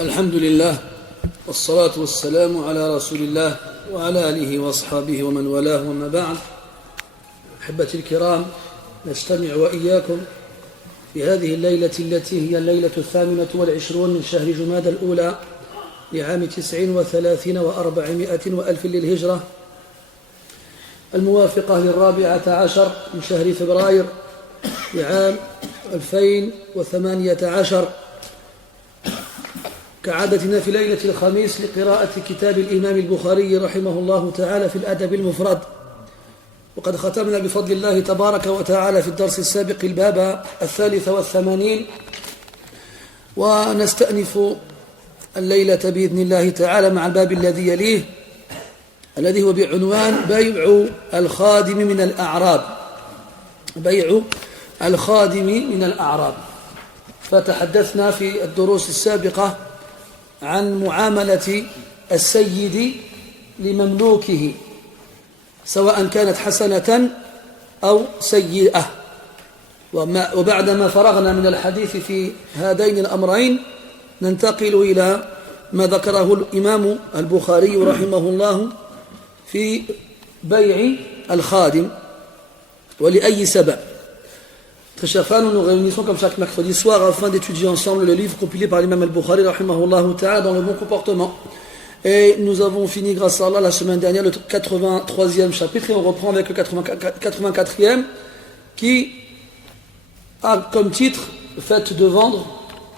الحمد لله والصلاة والسلام على رسول الله وعلى آله وأصحابه ومن والاه، وما بعد. أحبتي الكرام، نجتمع وإياكم في هذه الليلة التي هي الليلة 28 من شهر جمادى الأولى لعام 39 و400 وألف للهجرة، الموافقة ل14 من شهر فبراير لعام 2018، كعادتنا في ليلة الخميس لقراءة كتاب الإمام البخاري رحمه الله تعالى في الأدب المفرد. وقد ختمنا بفضل الله تبارك وتعالى في الدرس السابق الباب 83، ونستأنف الليلة بإذن الله تعالى مع الباب الذي يليه، الذي هو بعنوان بيع الخادم من الأعراب. بيع الخادم من الأعراب. فتحدثنا في الدروس السابقة عن معاملة السيد لمملوكه، سواء كانت حسنة أو سيئة. وبعدما فرغنا من الحديث في هذين الأمرين ننتقل إلى ما ذكره الإمام البخاري رحمه الله في بيع الخادم ولأي سبب. Très chers frères, nous nous réunissons comme chaque mercredi soir afin d'étudier ensemble le livre compilé par l'imam al-Bukhari rahimahullah ta'ala dans le bon comportement. Et nous avons fini grâce à Allah la semaine dernière le 83e chapitre, et on reprend avec le 84e qui a comme titre le fait de vendre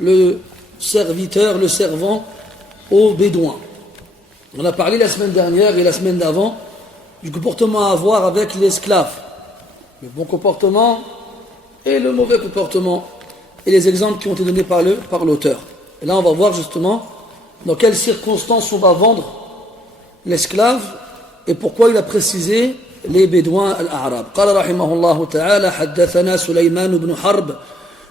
le serviteur, le servant aux bédouins. On a parlé la semaine dernière et la semaine d'avant du comportement à avoir avec l'esclave, le bon comportement et le mauvais comportement, et les exemples qui ont été donnés par l'auteur. Et là on va voir justement dans quelles circonstances on va vendre l'esclave et pourquoi il a précisé les bédouins al-A'rab. قال رحمه الله تعالى: حدثنا سليمان بن حرب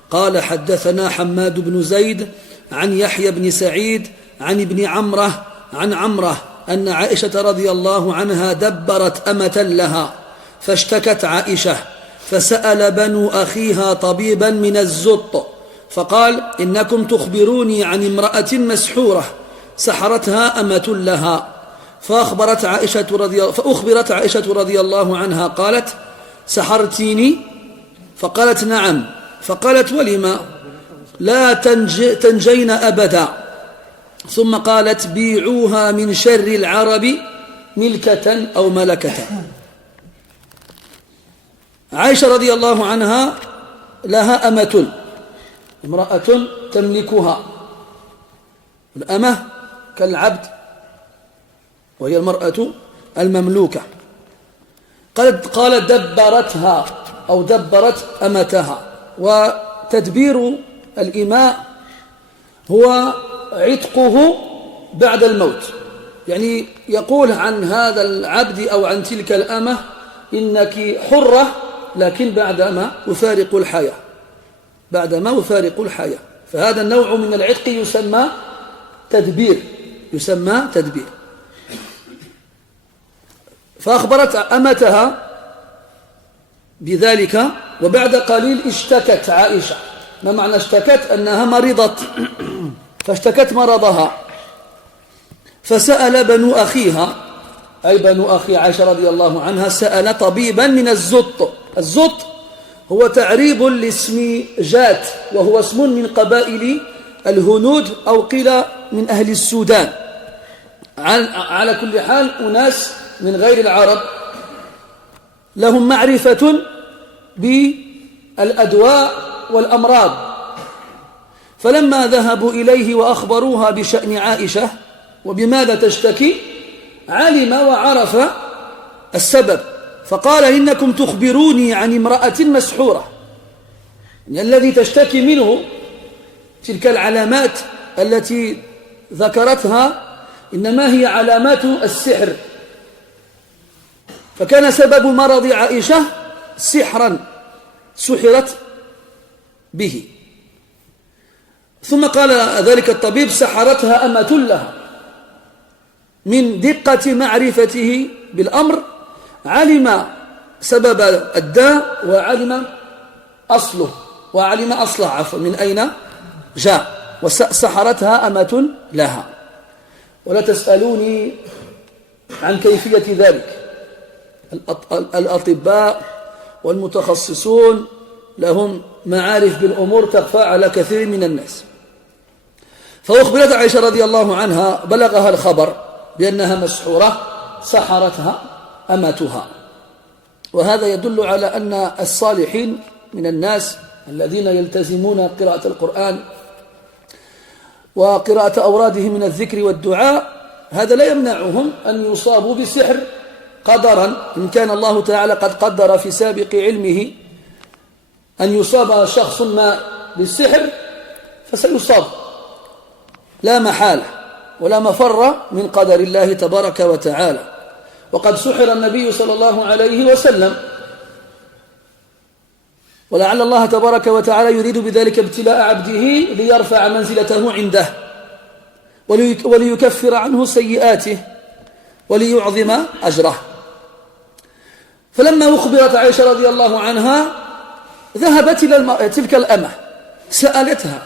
قال حدثنا حماد بن زيد عن يحيى بن سعيد عن ابن عمره عن عمره أن عائشة رضي الله عنها دبرت أمة لها، فاشتكت عائشة فسأل بنو أخيها طبيبا من الزط فقال: إنكم تخبروني عن امرأة مسحورة سحرتها أمة لها. فأخبرت عائشة رضي الله عنها قالت: سحرتيني؟ فقالت: نعم. فقالت: ولما؟ لا تنجين أبدا. ثم قالت: بيعوها من شر العرب ملكة أو ملكة. عائشة رضي الله عنها لها أمة، امرأة تملكها. الأمة كالعبد، وهي المرأة المملوكة. قالت دبرتها أو دبرت أمتها. وتدبير الإماء هو عتقه بعد الموت، يعني يقول عن هذا العبد أو عن تلك الأمة: إنك حرة لكن بعدما أفارق الحياة، بعدما أفارق الحياة. فهذا النوع من العتق يسمى تدبير، يسمى تدبير. فأخبرت أمتها بذلك، وبعد قليل اشتكت عائشة. ما معنى اشتكت؟ أنها مرضت، فاشتكت مرضها. فسأل بنو أخيها، أي بنو أخي عائشة رضي الله عنها، سأل طبيبا من الزط. الزط هو تعريب لاسم جات، وهو اسم من قبائل الهنود أو قيل من أهل السودان. على كل حال أناس من غير العرب لهم معرفة بالأدواء والأمراض. فلما ذهبوا إليه وأخبروها بشأن عائشة وبماذا تشتكي، علم وعرف السبب، فقال: إنكم تخبروني عن امرأة مسحورة. يعني الذي تشتكي منه تلك العلامات التي ذكرتها إنما هي علامات السحر. فكان سبب مرض عائشة سحرا سحرت به. ثم قال ذلك الطبيب: سحرتها أمة لها. من دقة معرفته بالأمر علم سبب الداء وعلم أصله، من أين جاء. وسحرتها أمة لها. ولا تسألوني عن كيفية ذلك، الأطباء والمتخصصون لهم معارف بالأمور تخفى على كثير من الناس. فأخبرت عائشة رضي الله عنها بلغها الخبر بأنها مسحورة سحرتها أمتها. وهذا يدل على أن الصالحين من الناس الذين يلتزمون قراءة القرآن وقراءة أوراده من الذكر والدعاء، هذا لا يمنعهم أن يصابوا بالسحر قدرا، إن كان الله تعالى قد قدر في سابق علمه أن يصاب شخص ما بالسحر فسيصاب لا محالة ولا مفر من قدر الله تبارك وتعالى. وقد سحر النبي صلى الله عليه وسلم، ولعل الله تبارك وتعالى يريد بذلك ابتلاء عبده ليرفع منزلته عنده وليكفر عنه سيئاته وليعظم أجره. فلما أخبرت عائشة رضي الله عنها ذهبت إلى تلك الأمة سألتها،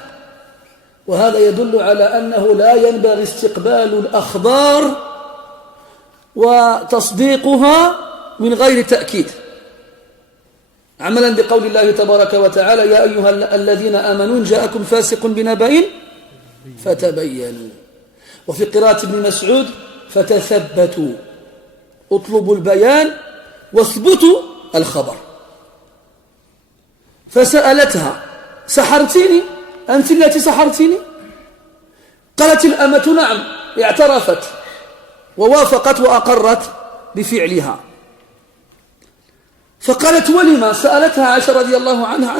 وهذا يدل على أنه لا ينبغي استقبال الأخبار وتصديقها من غير تأكيد، عملا بقول الله تبارك وتعالى: يا أيها الذين آمنوا إن جاءكم فاسق بنبأ فتبينوا. وفي قراءة ابن مسعود: فتثبتوا، اطلبوا البيان واثبتوا الخبر. فسألتها: سحرتيني؟ أنت التي سحرتيني؟ قالت الأمة: نعم. اعترفت ووافقت وأقرت بفعلها. فقالت: ولما؟ سألتها عائشة رضي الله عنها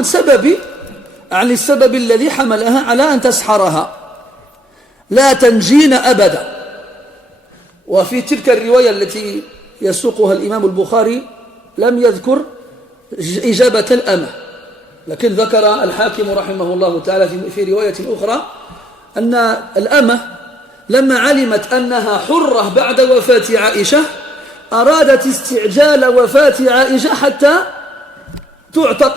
عن السبب الذي حملها على أن تسحرها. لا تنجين أبدا. وفي تلك الرواية التي يسوقها الإمام البخاري لم يذكر إجابة الأمة، لكن ذكر الحاكم رحمه الله تعالى في رواية أخرى أن الأمة لما علمت أنها حرة بعد وفاة عائشة أرادت استعجال وفاة عائشة حتى تعتق.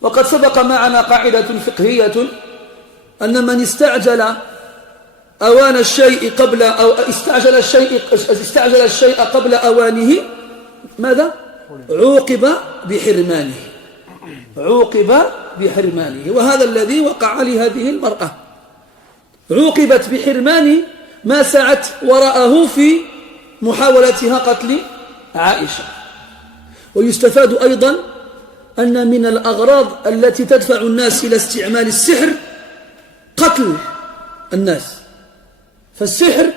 وقد سبق معنا قاعدة فقهية أن من استعجل أوان الشيء قبل أو استعجل الشيء قبل أوانه ماذا؟ عوقب بحرمانه. عوقب بحرمانه. وهذا الذي وقع لهذه المرأة، عوقبت بحرمان ما سعت وراءه في محاولتها قتل عائشة. ويستفاد أيضا أن من الأغراض التي تدفع الناس إلى استعمال السحر قتل الناس، فالسحر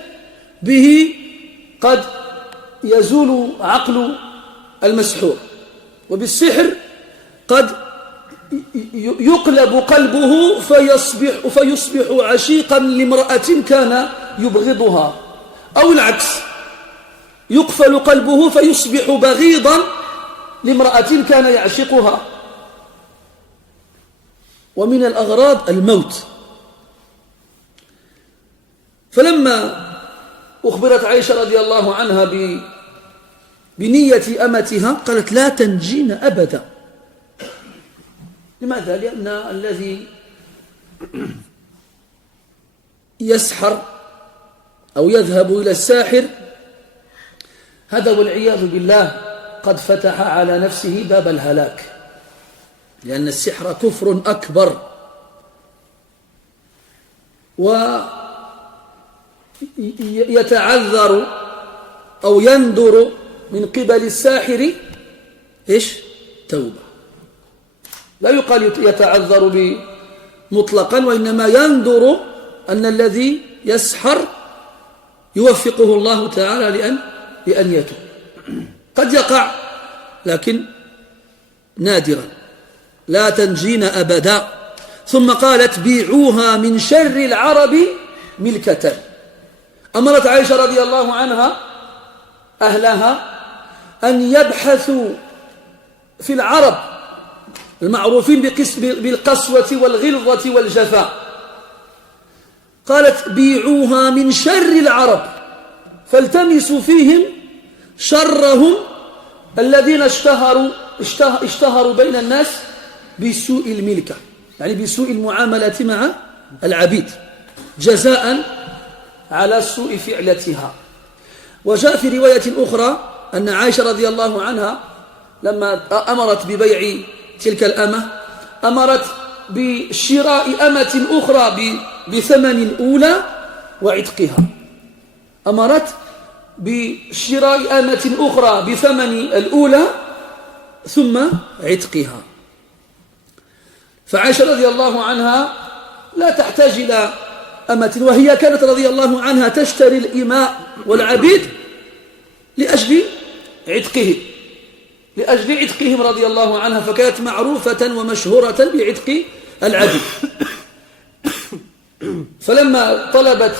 به قد يزول عقل المسحور، وبالسحر قد يقلب قلبه فيصبح عشيقا لامرأة كان يبغضها، أو العكس، يقفل قلبه فيصبح بغيضا لامرأة كان يعشقها. ومن الأغراض الموت. فلما أخبرت عائشة رضي الله عنها بنية أمتها قالت: لا تنجين أبدا. لماذا؟ لأن الذي يسحر أو يذهب إلى الساحر هذا والعياذ بالله قد فتح على نفسه باب الهلاك، لأن السحر كفر أكبر، ويتعذر أو يندر من قبل الساحر توبة. لا يقال يتعذر مطلقا، وإنما يندر أن الذي يسحر يوفقه الله تعالى لأن يتوب. قد يقع لكن نادرا. لا تنجين أبدا. ثم قالت: بيعوها من شر العرب ملكة. أمرت عائشة رضي الله عنها أهلها أن يبحثوا في العرب المعروفين بالقسوة والغلظة والجفاء. قالت: بيعوها من شر العرب، فالتمسوا فيهم شرهم الذين اشتهروا بين الناس بسوء الملكة، يعني بسوء المعاملة العبيد جزاء على سوء فعلتها. وجاء في رواية أخرى أن عائشة رضي الله عنها لما أمرت ببيع تلك الأمة أمرت بشراء أمة أخرى بثمن الأولى وعتقها. أمرت بشراء أمة أخرى بثمن الأولى ثم عتقها. فعائشة رضي الله عنها لا تحتاج إلى أمة، وهي كانت رضي الله عنها تشتري الإماء والعبيد لأجل عتقهم رضي الله عنها، فكانت معروفة ومشهورة بعتق العبيد. فلما طلبت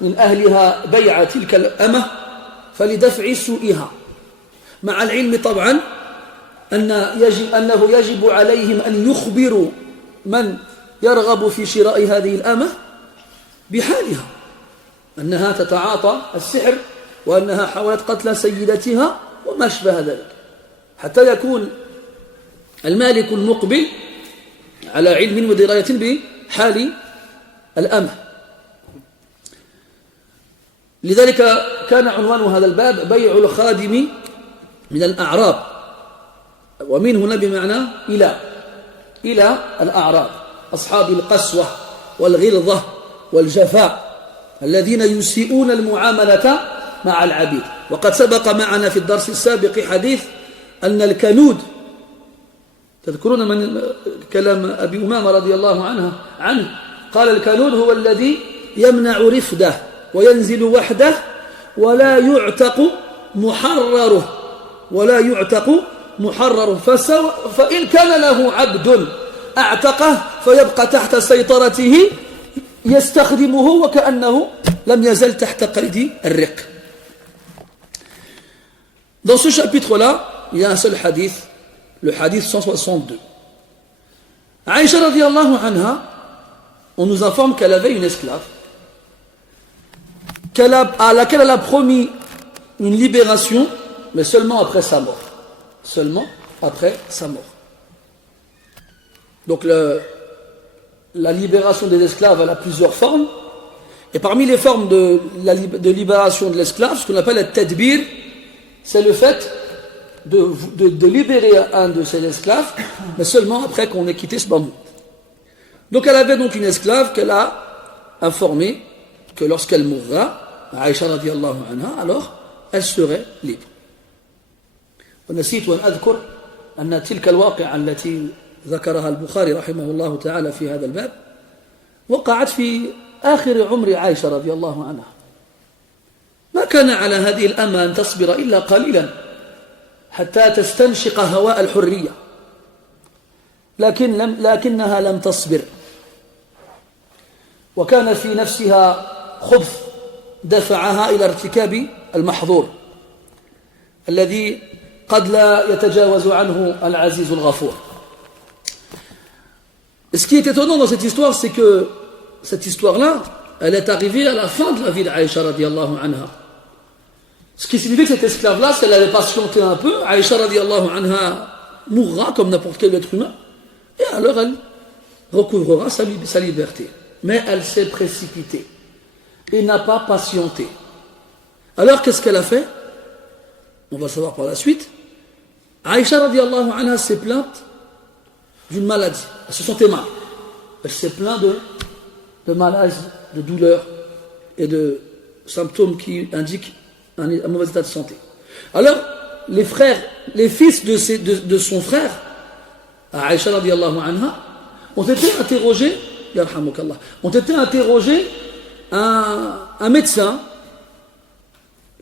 من أهلها بيع تلك الأمة فلدفع سوءها، مع العلم طبعا أنه يجب عليهم أن يخبروا من يرغب في شراء هذه الأمة بحالها، أنها تتعاطى السحر وأنها حاولت قتل سيدتها وما أشبه ذلك، حتى يكون المالك المقبل على علم ودراية بحال الأمة. لذلك كان عنوان هذا الباب بيع الخادم من الأعراب، ومن هنا بمعنى إلى الأعراب، أصحاب القسوة والغلظة والجفاء الذين يسيئون المعاملة مع العبيد. وقد سبق معنا في الدرس السابق حديث أن الكنود، تذكرون من كلام أبي أمامة رضي الله عنه قال الكنود هو الذي يمنع رفده وينزل وحده ولا يعتق محرره فإن كان له عبد أعتقه فيبقى تحت سيطرته يستخدمه وكأنه لم يزل تحت قيد الرق. Dans ce chapitre-là, il y a un seul hadith, le hadith 162. Aïcha radiallahu anha, on nous informe qu'elle avait une esclave à laquelle elle a promis une libération, mais seulement après sa mort. Donc la libération des esclaves, elle a plusieurs formes. Et parmi les formes de libération de l'esclave, ce qu'on appelle le tadbir, c'est le fait de libérer un de ses esclaves, mais seulement après qu'on ait quitté ce bas monde. Donc elle avait donc une esclave qu'elle a informée que lorsqu'elle mourra, Aïcha radiallahu anha, alors elle serait libre. ونسيت أن أذكر أن تلك الواقعة التي ذكرها البخاري رحمه الله تعالى في هذا الباب وقعت في آخر عمر عائشة رضي الله عنها. ما كان على هذه الأمة أن تصبر إلا قليلا حتى تستنشق هواء الحرية، لكنها لم تصبر، وكان في نفسها خبث دفعها إلى ارتكاب المحظور الذي قد لا يتجاوز عنه العزيز الغفور. Ce qui est étonnant dans cette histoire, c'est que cette histoire-là, elle est arrivée à la fin de la vie d'Aïcha radiallahu anha. Ce qui signifie que cette esclave-là, si elle avait patienté un peu, Aïcha radiallahu anha mourra comme n'importe quel être humain, et alors elle recouvrera sa liberté. Mais elle s'est précipitée et n'a pas patienté. Alors qu'est-ce qu'elle a fait? On va le savoir par la suite. Aïcha radiallahu anha s'est plainte d'une maladie. Elle se sentait mal. Elle s'est plainte de maladies, de douleurs et de symptômes qui indiquent un mauvais état de santé. Alors, les fils de son frère, Aïcha radiallahu anha, ont été interrogés, un médecin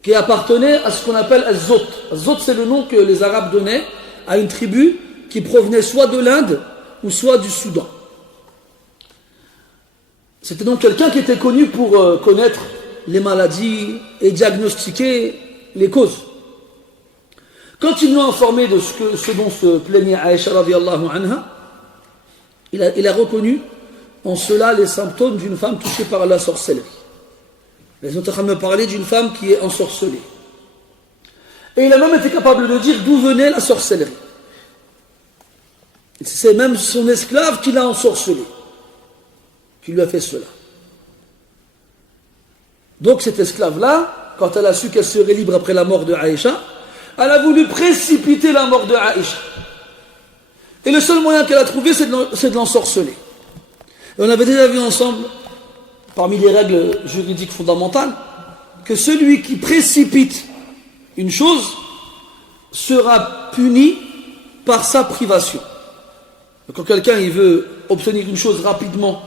qui appartenait à ce qu'on appelle Az-Zot. Az-Zot, c'est le nom que les Arabes donnaient à une tribu qui provenait soit de l'Inde ou soit du Soudan. C'était donc quelqu'un qui était connu pour connaître les maladies et diagnostiquer les causes. Quand ils l'ont informé de ce dont se plaignait Aïcha radiallahu anha, il a reconnu en cela les symptômes d'une femme touchée par la sorcellerie. Ils sont en train de me parler d'une femme qui est ensorcelée. Et il a même été capable de dire d'où venait la sorcellerie. C'est même son esclave qui l'a ensorcelée. qui lui a fait cela. Donc cette esclave-là, quand elle a su qu'elle serait libre après la mort de Aïcha, elle a voulu précipiter la mort de Aïcha. Et le seul moyen qu'elle a trouvé, c'est de l'ensorceler. Et on avait déjà vu ensemble, parmi les règles juridiques fondamentales, que celui qui précipite une chose sera puni par sa privation. Quand quelqu'un il veut obtenir une chose rapidement,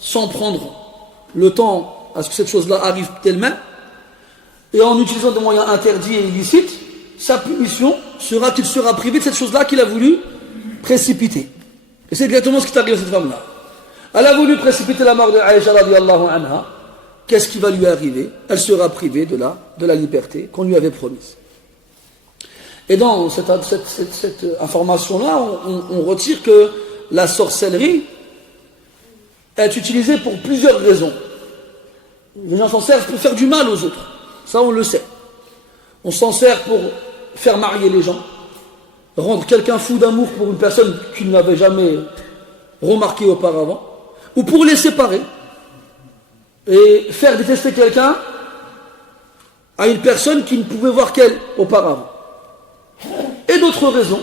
sans prendre le temps à ce que cette chose-là arrive d'elle-même, et en utilisant des moyens interdits et illicites, sa punition sera qu'il sera privé de cette chose-là qu'il a voulu précipiter. Et c'est exactement ce qui est arrivé à cette femme-là. Elle a voulu précipiter la mort de Aïcha radiyallahu anha. Qu'est-ce qui va lui arriver? Elle sera privée de la liberté qu'on lui avait promise. Et dans cette information-là, on retire que la sorcellerie est utilisée pour plusieurs raisons. Les gens s'en servent pour faire du mal aux autres. Ça, on le sait. On s'en sert pour faire marier les gens, rendre quelqu'un fou d'amour pour une personne qu'il n'avait jamais remarqué auparavant, ou pour les séparer et faire détester quelqu'un à une personne qui ne pouvait voir qu'elle auparavant. Et d'autres raisons,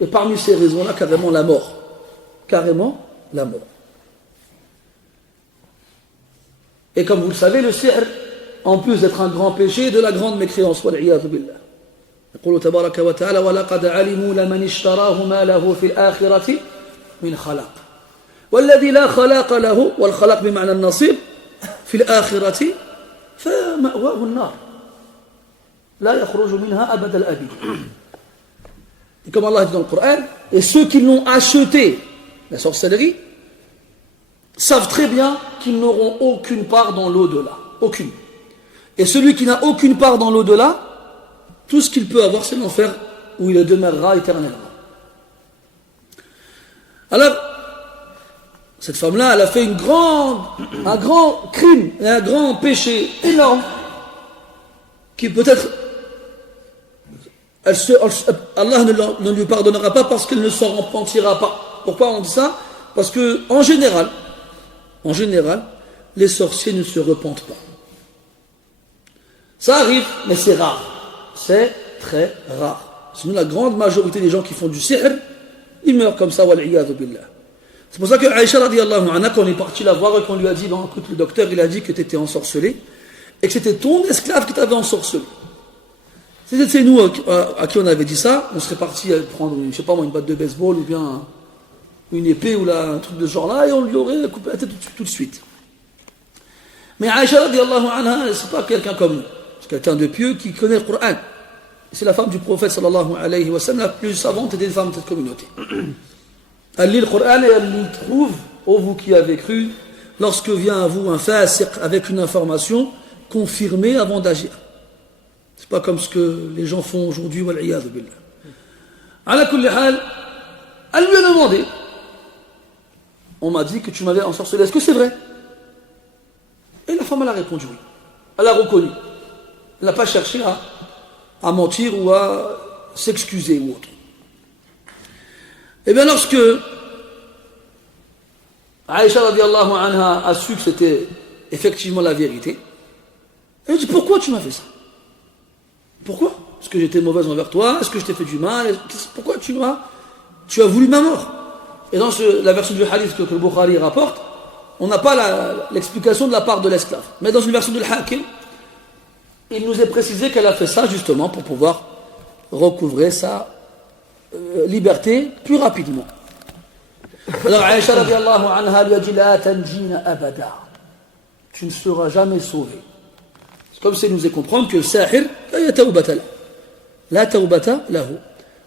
et parmi ces raisons-là, carrément la mort. Carrément la mort. Et comme vous le savez, le sihr, en plus d'être un grand péché, de la grande mécréance. Wal'iyadhu billah. يقول تبارك وتعالى ولقد علموا لمن اشتراه ما له في الآخرة من خلاق والذي لا خلاق له والخلاق بمعنى النصيب في الآخرة فمأواه النار لا يخرج منها أبد الأبد. Et comme Allah dit dans le Coran, et ceux qui l'ont acheté, la sorcellerie, savent très bien qu'ils n'auront aucune part dans l'au-delà. Aucune. Et celui qui n'a aucune part dans l'au-delà, tout ce qu'il peut avoir, c'est l'enfer où il demeurera éternellement. Alors, cette femme-là, elle a fait un grand crime, et un grand péché énorme, qui peut-être, Allah ne lui pardonnera pas parce qu'elle ne s'en repentira pas. Pourquoi on dit ça? Parce que, en général, les sorciers ne se repentent pas. Ça arrive, mais c'est rare. C'est très rare. Sinon, la grande majorité des gens qui font du sihr, ils meurent comme ça, wal'iyadhu billah. C'est pour ça que Aïcha radiyallahu anha, quand on est parti la voir et qu'on lui a dit, bon, écoute, le docteur, il a dit que tu étais ensorcelé, et que c'était ton esclave qui t'avait ensorcelé. C'est nous à qui on avait dit ça, on serait parti prendre, je sais pas moi, une batte de baseball, ou bien une épée, ou là, un truc de ce genre-là, et on lui aurait coupé la tête tout de suite. Mais Aïcha radiyallahu anha, c'est pas quelqu'un comme nous. C'est quelqu'un de pieux qui connaît le Coran. C'est la femme du prophète sallallahu alayhi wa sallam, la plus savante des femmes de cette communauté. Elle lit le Coran et elle lui trouve, ô vous qui avez cru, lorsque vient à vous un fasiq avec une information confirmée avant d'agir. C'est pas comme ce que les gens font aujourd'hui, wal'iyadhu billah. Ala kulli hal, elle lui a demandé, on m'a dit que tu m'avais ensorcelé, est-ce que c'est vrai? Et la femme elle a répondu oui. Elle a reconnu. Elle n'a pas cherché à mentir ou à s'excuser ou autre. Et bien lorsque Aïcha radiyallahu anha a su que c'était effectivement la vérité, elle a dit pourquoi tu m'as fait ça? Pourquoi? Est-ce que j'étais mauvaise envers toi? Est-ce que je t'ai fait du mal? Pourquoi tu as voulu ma mort? Et dans la version du hadith que le Bukhari rapporte, on n'a pas l'explication de la part de l'esclave. Mais dans une version du Hakim, il nous est précisé qu'elle a fait ça justement pour pouvoir recouvrer sa liberté plus rapidement. Alors Aïcha radiyallahu anha lui a dit la tanjina abada. Tu ne seras jamais sauvé. C'est comme si elle nous est comprendre que le sahir, la tawbata lahu. La tawbata lahu.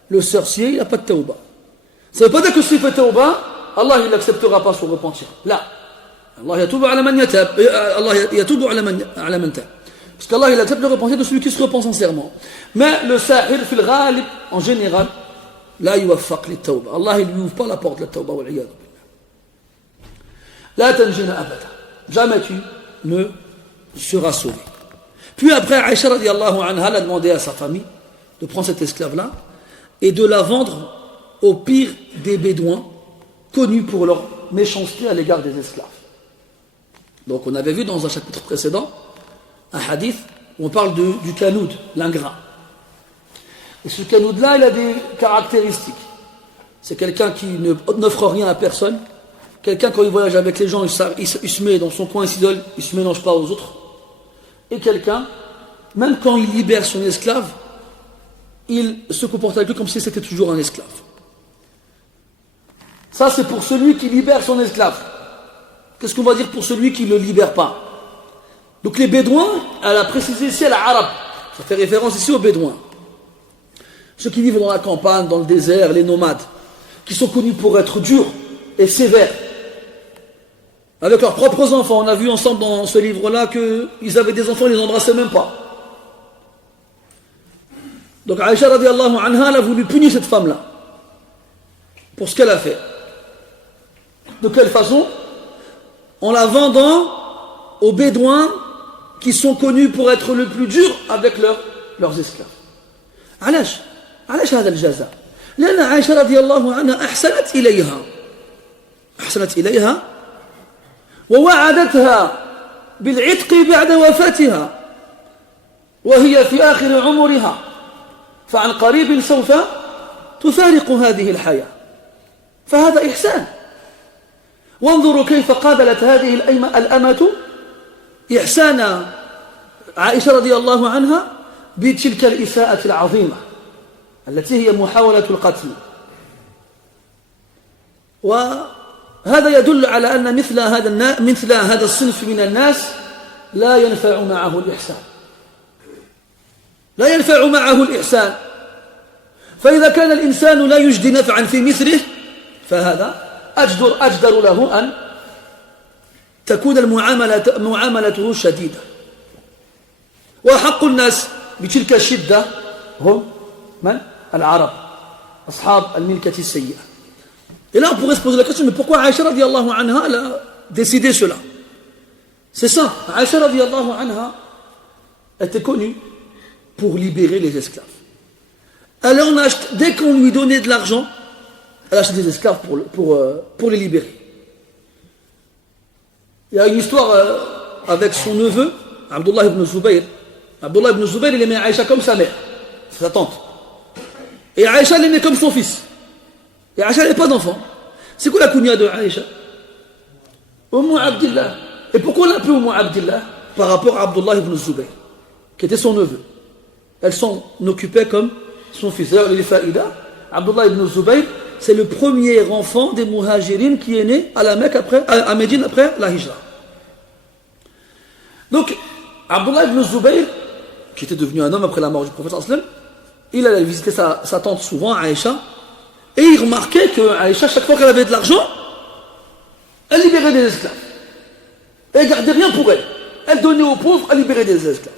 Le sorcier, il n'a pas de tawba. Ça ne veut pas dire que s'il fait tawba, Allah il n'acceptera pas son repentir. Là. Allah yatubu ala man yatab. Allah yatubu ala man tab. Parce qu'Allah il accepte le repentir de celui qui se repent sincèrement. Mais le sahir, fil ghalib, en général, la yuwaffaq li tawba. Allah il lui ouvre pas la porte de la tawba wal iyad billah. La tanjina abada. Jamais tu ne seras sauvé. Puis après, Aïcha radiyallahu anha a demandé à sa famille de prendre cette esclave-là et de la vendre au pire des bédouins, connus pour leur méchanceté à l'égard des esclaves. Donc on avait vu dans un chapitre précédent un hadith où on parle du canoud, l'ingrat. Et ce canoud-là, il a des caractéristiques. C'est quelqu'un qui n'offre rien à personne. Quelqu'un, quand il voyage avec les gens, il se met dans son coin, il s'isole, il ne se mélange pas aux autres. Et quelqu'un, même quand il libère son esclave, il se comporte avec lui comme si c'était toujours un esclave. Ça, c'est pour celui qui libère son esclave. Qu'est-ce qu'on va dire pour celui qui ne le libère pas? Donc les Bédouins, elle a précisé ici l'arabe. Ça fait référence ici aux Bédouins. Ceux qui vivent dans la campagne, dans le désert, les nomades, qui sont connus pour être durs et sévères. Avec leurs propres enfants. On a vu ensemble dans ce livre-là qu'ils avaient des enfants, ils ne les embrassaient même pas. Donc Aïcha radiallahu anha, elle a voulu punir cette femme-là pour ce qu'elle a fait. De quelle façon? En la vendant aux Bédouins qui sont connus pour être le plus durs avec leurs esclaves. علاش هذا الجزاء؟ لأن عائشة رضي الله عنها أحسنت إليها ووعدتها بالعتق بعد وفاتها وهي في آخر عمرها فعن قريب سوف تفارق هذه الحياة فهذا إحسان. وانظروا كيف قابلت هذه الأمة إحسان عائشة رضي الله عنها بتلك الإساءة العظيمة التي هي محاولة القتل. وهذا يدل على أن مثل هذا الصنف من الناس لا ينفع معه الإحسان. فإذا كان الإنسان لا يجدي نفعا في مثله فهذا أجدر له أن تكون معاملته شديدة. وحق الناس بتلك الشدة هم من؟ العرب أصحاب الملكة السيئة. Et là on pourrait se poser la question, mais pourquoi Aïcha radiallahu anha elle a décidé cela? C'est ça, Aïcha radiallahu anha était connue pour libérer les esclaves. Alors dès qu'on lui donnait de l'argent, elle achetait des esclaves pour les libérer. Il y a une histoire avec son neveu, Abdullah ibn Zubayr. Abdullah ibn Zubayr, il aimait Aïcha comme sa mère, sa tante. Et Aïcha l'aimait comme son fils. Et Aïcha n'avait pas d'enfant. C'est quoi la kunya de Aïcha? Umm Abdillah. Et pourquoi on l'appelait Umm Abdillah? Par rapport à Abdullah ibn Zubayr, qui était son neveu. Elle s'en occupait comme son fils. D'ailleurs, les faïda, Abdullah ibn Zubayr, c'est le premier enfant des muhajirines qui est né à la Mecque à Médine après la Hijra. Donc, Abdullah ibn Zubayr, qui était devenu un homme après la mort du prophète sallam, il allait visiter sa tante souvent, Aïcha, et il remarquait que Aïcha, chaque fois qu'elle avait de l'argent, elle libérait des esclaves. Elle ne gardait rien pour elle. Elle donnait aux pauvres, elle libérait des esclaves.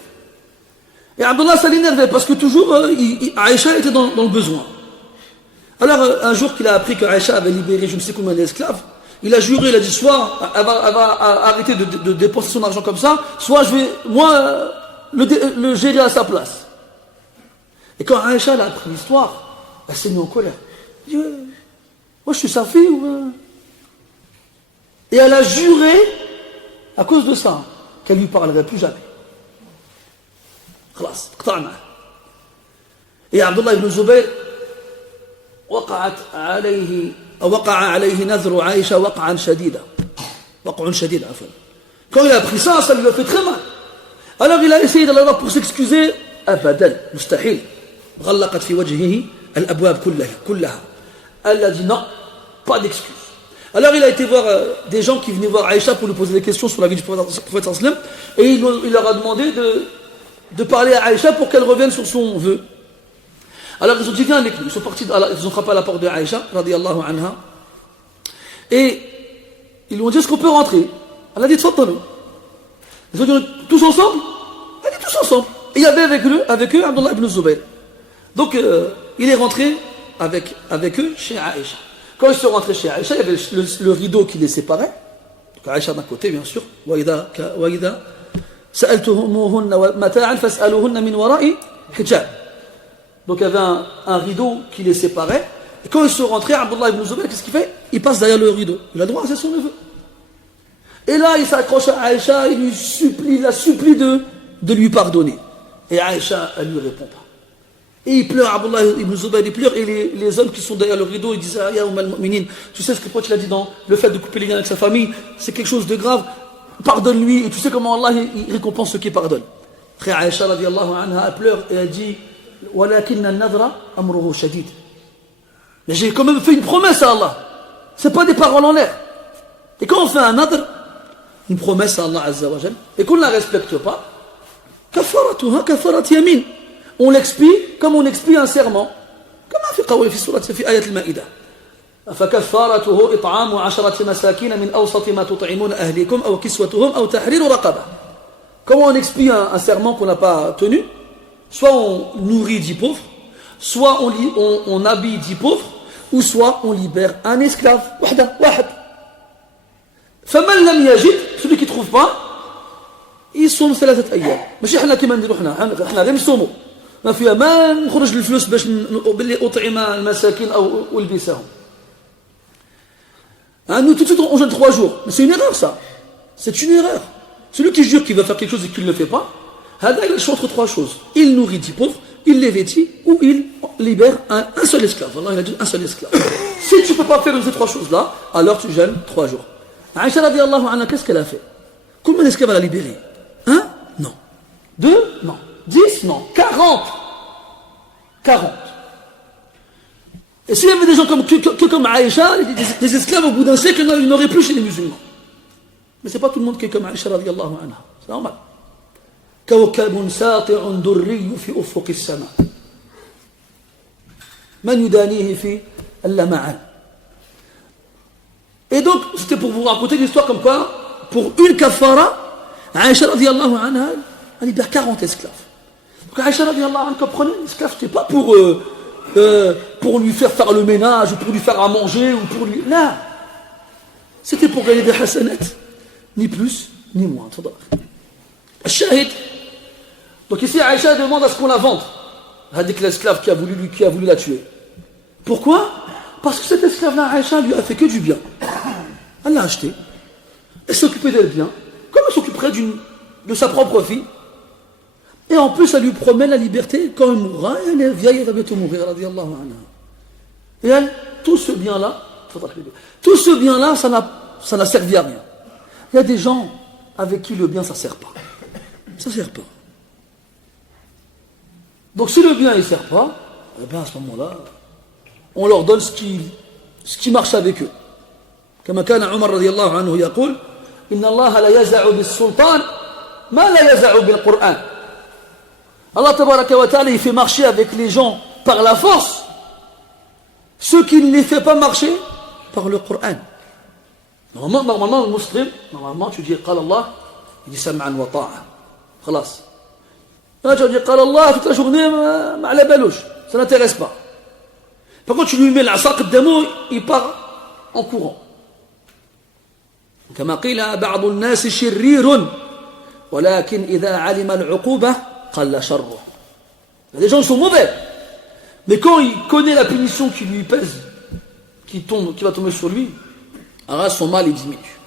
Et Abdullah, ça l'énervait parce que toujours, Aïcha était dans le besoin. Alors, un jour qu'il a appris que Aïcha avait libéré je ne sais combien d'esclaves, il a juré, il a dit soit elle va arrêter de dépenser son argent comme ça, soit je vais, moi, le gérer à sa place. Et quand Aïcha a appris l'histoire, elle s'est mise en colère. Elle dit, moi je suis sa fille Et elle a juré, à cause de ça, qu'elle ne lui parlerait plus jamais. خلاص قطعنا. Et Abdullah ibn Zubayr وقع عليه نذر عائشة وقعا شديدا. وقع شديد عفوا. Quand il a appris ça, ça lui a fait très mal. Alors il a essayé d'aller voir pour s'excuser. أبدا مستحيل. غلقت في وجهه الأبواب كلها. Elle a dit non, pas d'excuse. Alors il a été voir des gens qui venaient voir Aïcha pour lui poser des questions sur la vie du prophète sallam, et il leur a demandé de parler à Aïcha pour qu'elle revienne sur son vœu. Alors ils ont dit viens avec nous. Ils sont partis, ils ont frappé à la porte de Aïcha radiyallahu anha, et ils lui ont dit est-ce qu'on peut rentrer? Elle a dit tfaddalou. Ils ont dit tous ensemble? Elle a dit tous ensemble. Et il y avait avec eux Abdullah ibn Zubayr. Donc il est rentré avec eux chez Aïcha. Quand ils sont rentrés chez Aïcha, il y avait le rideau qui les séparait. Donc Aïcha d'un côté, bien sûr. وَإِذَا سَأَلْتُمُوهُنَّ مَتَاعًا فَاسْأَلُوهُنَّ مِنْ وَرَاءِ حِجَابٍ. Donc il y avait un rideau qui les séparait. Et quand ils sont rentrés, Abdullah ibn Zubayr, qu'est-ce qu'il fait? Il passe derrière le rideau. Il a droit, c'est son neveu. Et là, il s'accroche à Aïcha, il la supplie de lui pardonner. Et Aïcha, elle ne lui répond pas. Et il pleure, Abdullah ibn Zubayr, il pleure, et les hommes qui sont derrière le rideau, ils disent, ah, ya al-mu'minin, tu sais ce que toi tu l'as dit dans le fait de couper les liens avec sa famille, c'est quelque chose de grave, pardonne-lui, et tu sais comment Allah il récompense ceux qui pardonnent. Frère Aïcha, radiallahu anha, elle pleure, et elle dit, walakinna an-nadra amruhu shadid. Mais j'ai quand même fait une promesse à Allah. C'est pas des paroles en l'air. Et quand on fait un nadr, une promesse à Allah Azza wa Jal, et qu'on ne la respecte pas, kafaratuha kafarat yamin. On l'expie comme on expie un serment. كما في قول في آية المائدة. فكفارته إطعام 10 مساكين من أوسط ما تطعمون أهليكم أو كسوتهم أو تحرير رقبة. Comment on expie un serment qu'on n'a pas tenu? Soit on nourrit 10 pauvres, soit on habille 10 pauvres, ou soit on libère un esclave. واحد. فمن لم يجد, celui qui ne trouve pas, يصوم 3 أيام. ماشي حنا كيما نديرو حنا غير نصوموا. ما فيها ما نخرج الفلوس باش باللي أطعم المساكين أو ألبسهم. Nous tout de suite on jeûne 3 jours. Mais c'est une erreur ça. C'est une erreur. Celui qui jure qu'il va faire quelque chose et qu'il ne le fait pas, il a le choix entre 3 choses. Il nourrit 10 pauvres, il les vêtit, ou il libère un seul esclave. Allah il a dit un seul esclave. Si tu ne peux pas faire une de ces 3 choses-là, alors tu jeûnes 3 jours. Aïcha radiallahu anha, qu'est-ce qu'elle a fait? Combien d'esclaves elle a libéré? 1? Non. 2? Non. 10? Non. 40. Et s'il y avait des gens comme Aïcha, des esclaves au bout d'un siècle, il n'y en aurait plus chez les musulmans. Mais ce n'est pas tout le monde qui est comme Aïcha radiallahu anha. C'est normal. كوكب ساطع دري في أفق السماء من يدانيه في اللمعان. Et donc, c'était pour vous raconter une histoire comme quoi, pour une kafara, Aïcha radiallahu anha, elle libère 40 esclaves. Donc Aïcha radiallahu anha, comprenez, l'esclave, c'était pas pour lui faire le ménage, ou pour lui faire à manger, ou pour lui... Là, c'était pour gagner des hasanat, ni plus, ni moins. Shahid. Donc ici, Aïcha demande à ce qu'on la vende. Avec l'esclave qui a voulu la tuer. Pourquoi? Parce que cet esclave-là, Aïcha, lui a fait que du bien. Elle l'a acheté. Elle s'occupait d'elle bien, comme elle s'occuperait de sa propre fille. Et en plus, elle lui promet la liberté quand elle mourra. Elle est vieille, elle va bientôt mourir, radiallahu anha. Et elle, tout ce bien-là, ça n'a servi à rien. Il y a des gens avec qui le bien, ça ne sert pas. Ça ne sert pas. Donc si le bien il ne sert pas, eh bien à ce moment-là, on leur donne ce qui marche avec eux. كما كان عمر رضي الله عنه يقول إن الله لا يزع بالسلطان ما لا يزع بالقرآن. Allah tabaraka wa ta'ala il fait marcher avec les gens par la force ce qui ne les fait pas marcher par le Coran. Normalement le musulman, normalement tu dis قال الله, il dit sam'an wa ta'a. خلاص. Là tu dis قال الله toute la journée ما على بالوش, ça n'intéresse pas. Par contre tu lui mets l'asa قدامه, il part en courant. كما قيل بعض الناس شرير ولكن إذا علم العقوبة قل شره. Les gens sont mauvais, mais quand il connaît la punition qui lui pèse, qui va tomber sur lui, alors son mal il diminue.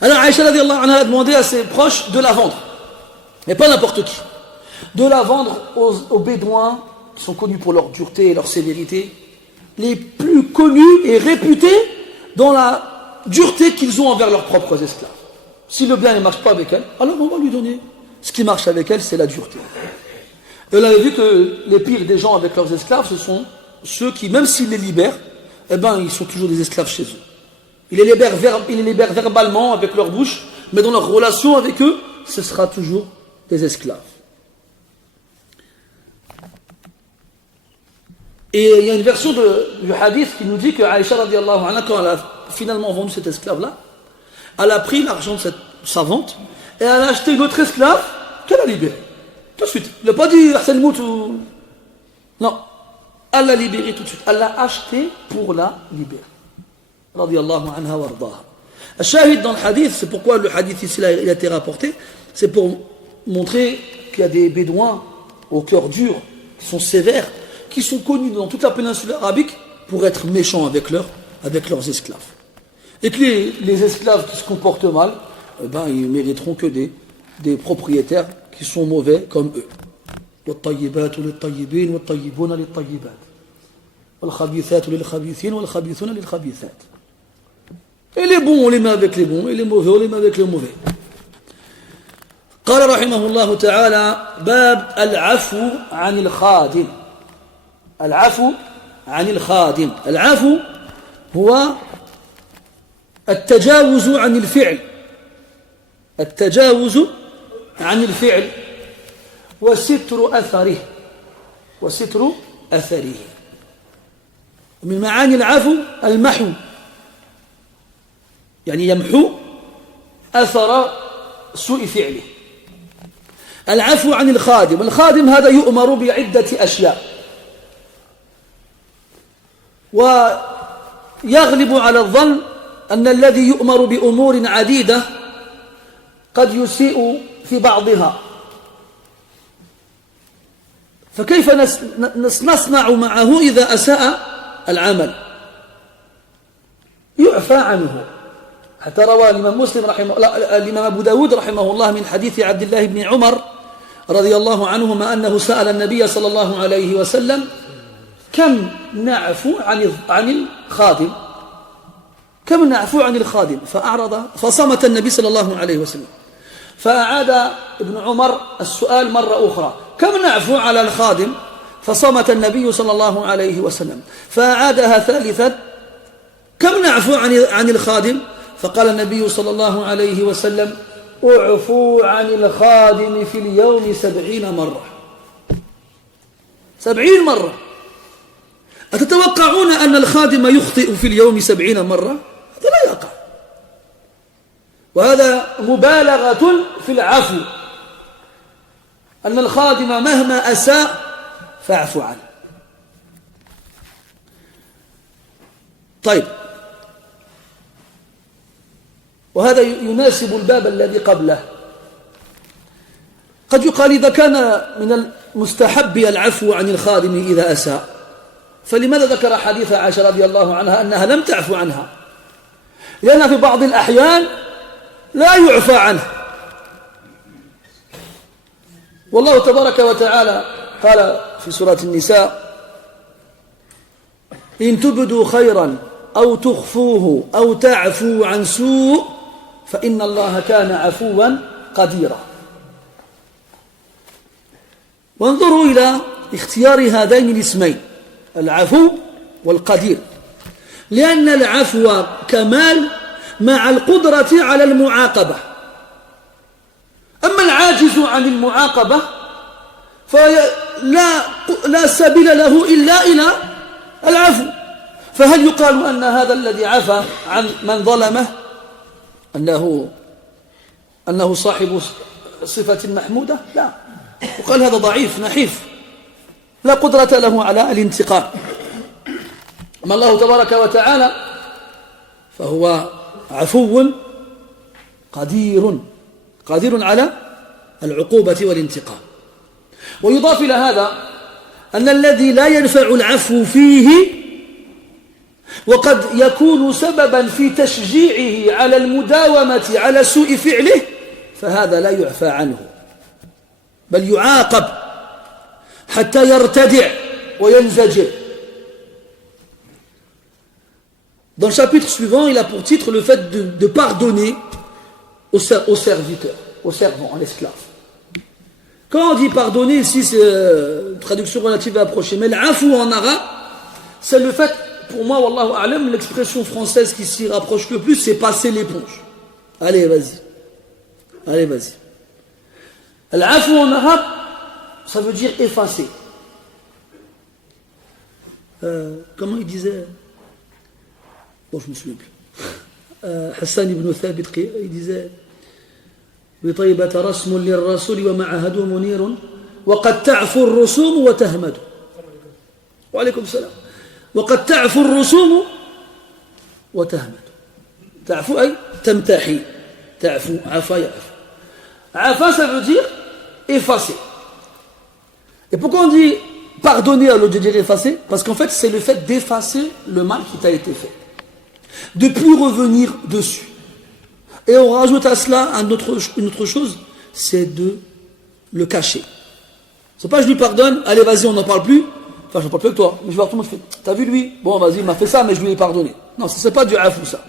Alors Aïcha radiallahu anha a demandé à ses proches de la vendre, mais pas n'importe qui, de la vendre aux bédouins qui sont connus pour leur dureté et leur sévérité, les plus connus et réputés dans la dureté qu'ils ont envers leurs propres esclaves. Si le bien ne marche pas avec elle, alors on va lui donner. Ce qui marche avec elle, c'est la dureté. Et on avait vu que les pires des gens avec leurs esclaves, ce sont ceux qui, même s'ils les libèrent, eh ben, ils sont toujours des esclaves chez eux. Ils les libèrent verbalement avec leur bouche, mais dans leur relation avec eux, ce sera toujours des esclaves. Et il y a une version du hadith qui nous dit que Aïcha radiallahu anha, quand elle a finalement vendu cet esclave-là, elle a pris l'argent de sa vente et elle a acheté une autre esclave qu'elle a libérée. Tout de suite. Il n'a pas dit Hassan Mout ou... Non. Elle l'a libérée tout de suite. Elle l'a achetée pour la libérer. Radiallahu anha wa ardaha. Shahid dans le hadith, c'est pourquoi le hadith ici il a été rapporté, c'est pour montrer qu'il y a des bédouins au cœur dur, qui sont sévères, qui sont connus dans toute la péninsule arabique pour être méchants avec leurs esclaves. et que les esclaves qui se comportent mal, ils mériteront que des propriétaires qui sont mauvais comme eux. والطيبات للطيبين والطيبون للطيبات والخبيثات للخبيثين والخبيثون للخبيثات. Et les bons, on les met avec les bons, et les mauvais, on les met avec les mauvais. قال رحمه الله تعالى باب العفو عن الخادم. العفو عن الخادم. العفو هو التجاوز عن الفعل. التجاوز عن الفعل وستر أثره. وستر أثره. من معاني العفو المحو، يعني يمحو أثر سوء فعله. العفو عن الخادم. الخادم هذا يؤمر بعدة أشياء، ويغلب على الظن أن الذي يؤمر بأمور عديدة قد يسيء في بعضها، فكيف نصنع معه إذا أساء العمل؟ يعفى عنه. حتى روى الإمام مسلم الإمام أبو داود رحمه الله من حديث عبد الله بن عمر رضي الله عنهما أنه سأل النبي صلى الله عليه وسلم كم نعفو عن الخادم، كم نعفو عن الخادم، فصمت النبي صلى الله عليه وسلم، فأعاد ابن عمر السؤال مرة أخرى كم نعفو على الخادم، فصمت النبي صلى الله عليه وسلم، فأعادها ثالثا كم نعفو عن الخادم، فقال النبي صلى الله عليه وسلم اعفوا عن الخادم في اليوم 70 مرة. 70 مرة. أتتوقعون أن الخادم يخطئ في اليوم 70 مرة؟ هذا لا يقع. وهذا مبالغة في العفو، أن الخادم مهما أساء فاعفو عنه. طيب، وهذا يناسب الباب الذي قبله. قد يقال إذا كان من المستحب العفو عن الخادم إذا أساء، فلماذا ذكر حديث عائشة رضي الله عنها أنها لم تعفو عنها؟ لأن في بعض الأحيان لا يعفى عنه. والله تبارك وتعالى قال في سورة النساء إن تبدوا خيرا أو تخفوه أو تعفو عن سوء فإن الله كان عفوا قديرا. وانظروا إلى اختيار هذين الاسمين العفو والقدير، لأن العفو كمال مع القدرة على المعاقبة. أما العاجز عن المعاقبة فلا سبيل له إلا إلى العفو. فهل يقال أن هذا الذي عفى عن من ظلمه أنه صاحب صفة محمودة؟ لا، وقال هذا ضعيف نحيف لا قدرة له على الانتقام. أما الله تبارك وتعالى فهو عفو قدير على العقوبة والانتقام. ويضاف إلى هذا أن الذي لا ينفع العفو فيه وقد يكون سببا في تشجيعه على المداومة على سوء فعله فهذا لا يعفى عنه، بل يعاقب حتى يرتدع وينزجر. Dans le chapitre suivant, il a pour titre le fait de pardonner au serviteur, au servant, à l'esclave. Quand on dit pardonner, ici c'est une traduction relative et approchée, mais l'afou en arabe, c'est le fait, pour moi, wallahu a'lam, l'expression française qui s'y rapproche le plus, c'est passer l'éponge. Allez, vas-y. Allez, vas-y. L'afou en arabe, ça veut dire effacer. Comment il disait? Bon, je me souviens plus. Hassan ibn Thabit, il disait بطيبة رسم للرسول ومعهده منير وقد تعفو الرسوم وتهمد. وعليكم السلام. وقد تعفو الرسوم وتهمد. تعفو أي تمتحي. تعفو عفا يعفو. عفا ça veut dire effacer. Et pourquoi on dit pardonner au lieu de dire effacer? Parce qu'en fait c'est le fait d'effacer le mal qui t'a été fait. de plus revenir dessus. Et on rajoute à cela une autre chose, c'est de le cacher. C'est pas je lui pardonne, allez vas-y on n'en parle plus, enfin je ne parle plus avec toi, mais je vais voir tout le monde, je fais, t'as vu lui, bon vas-y il m'a fait ça mais je lui ai pardonné. Non, c'est pas du afou ça.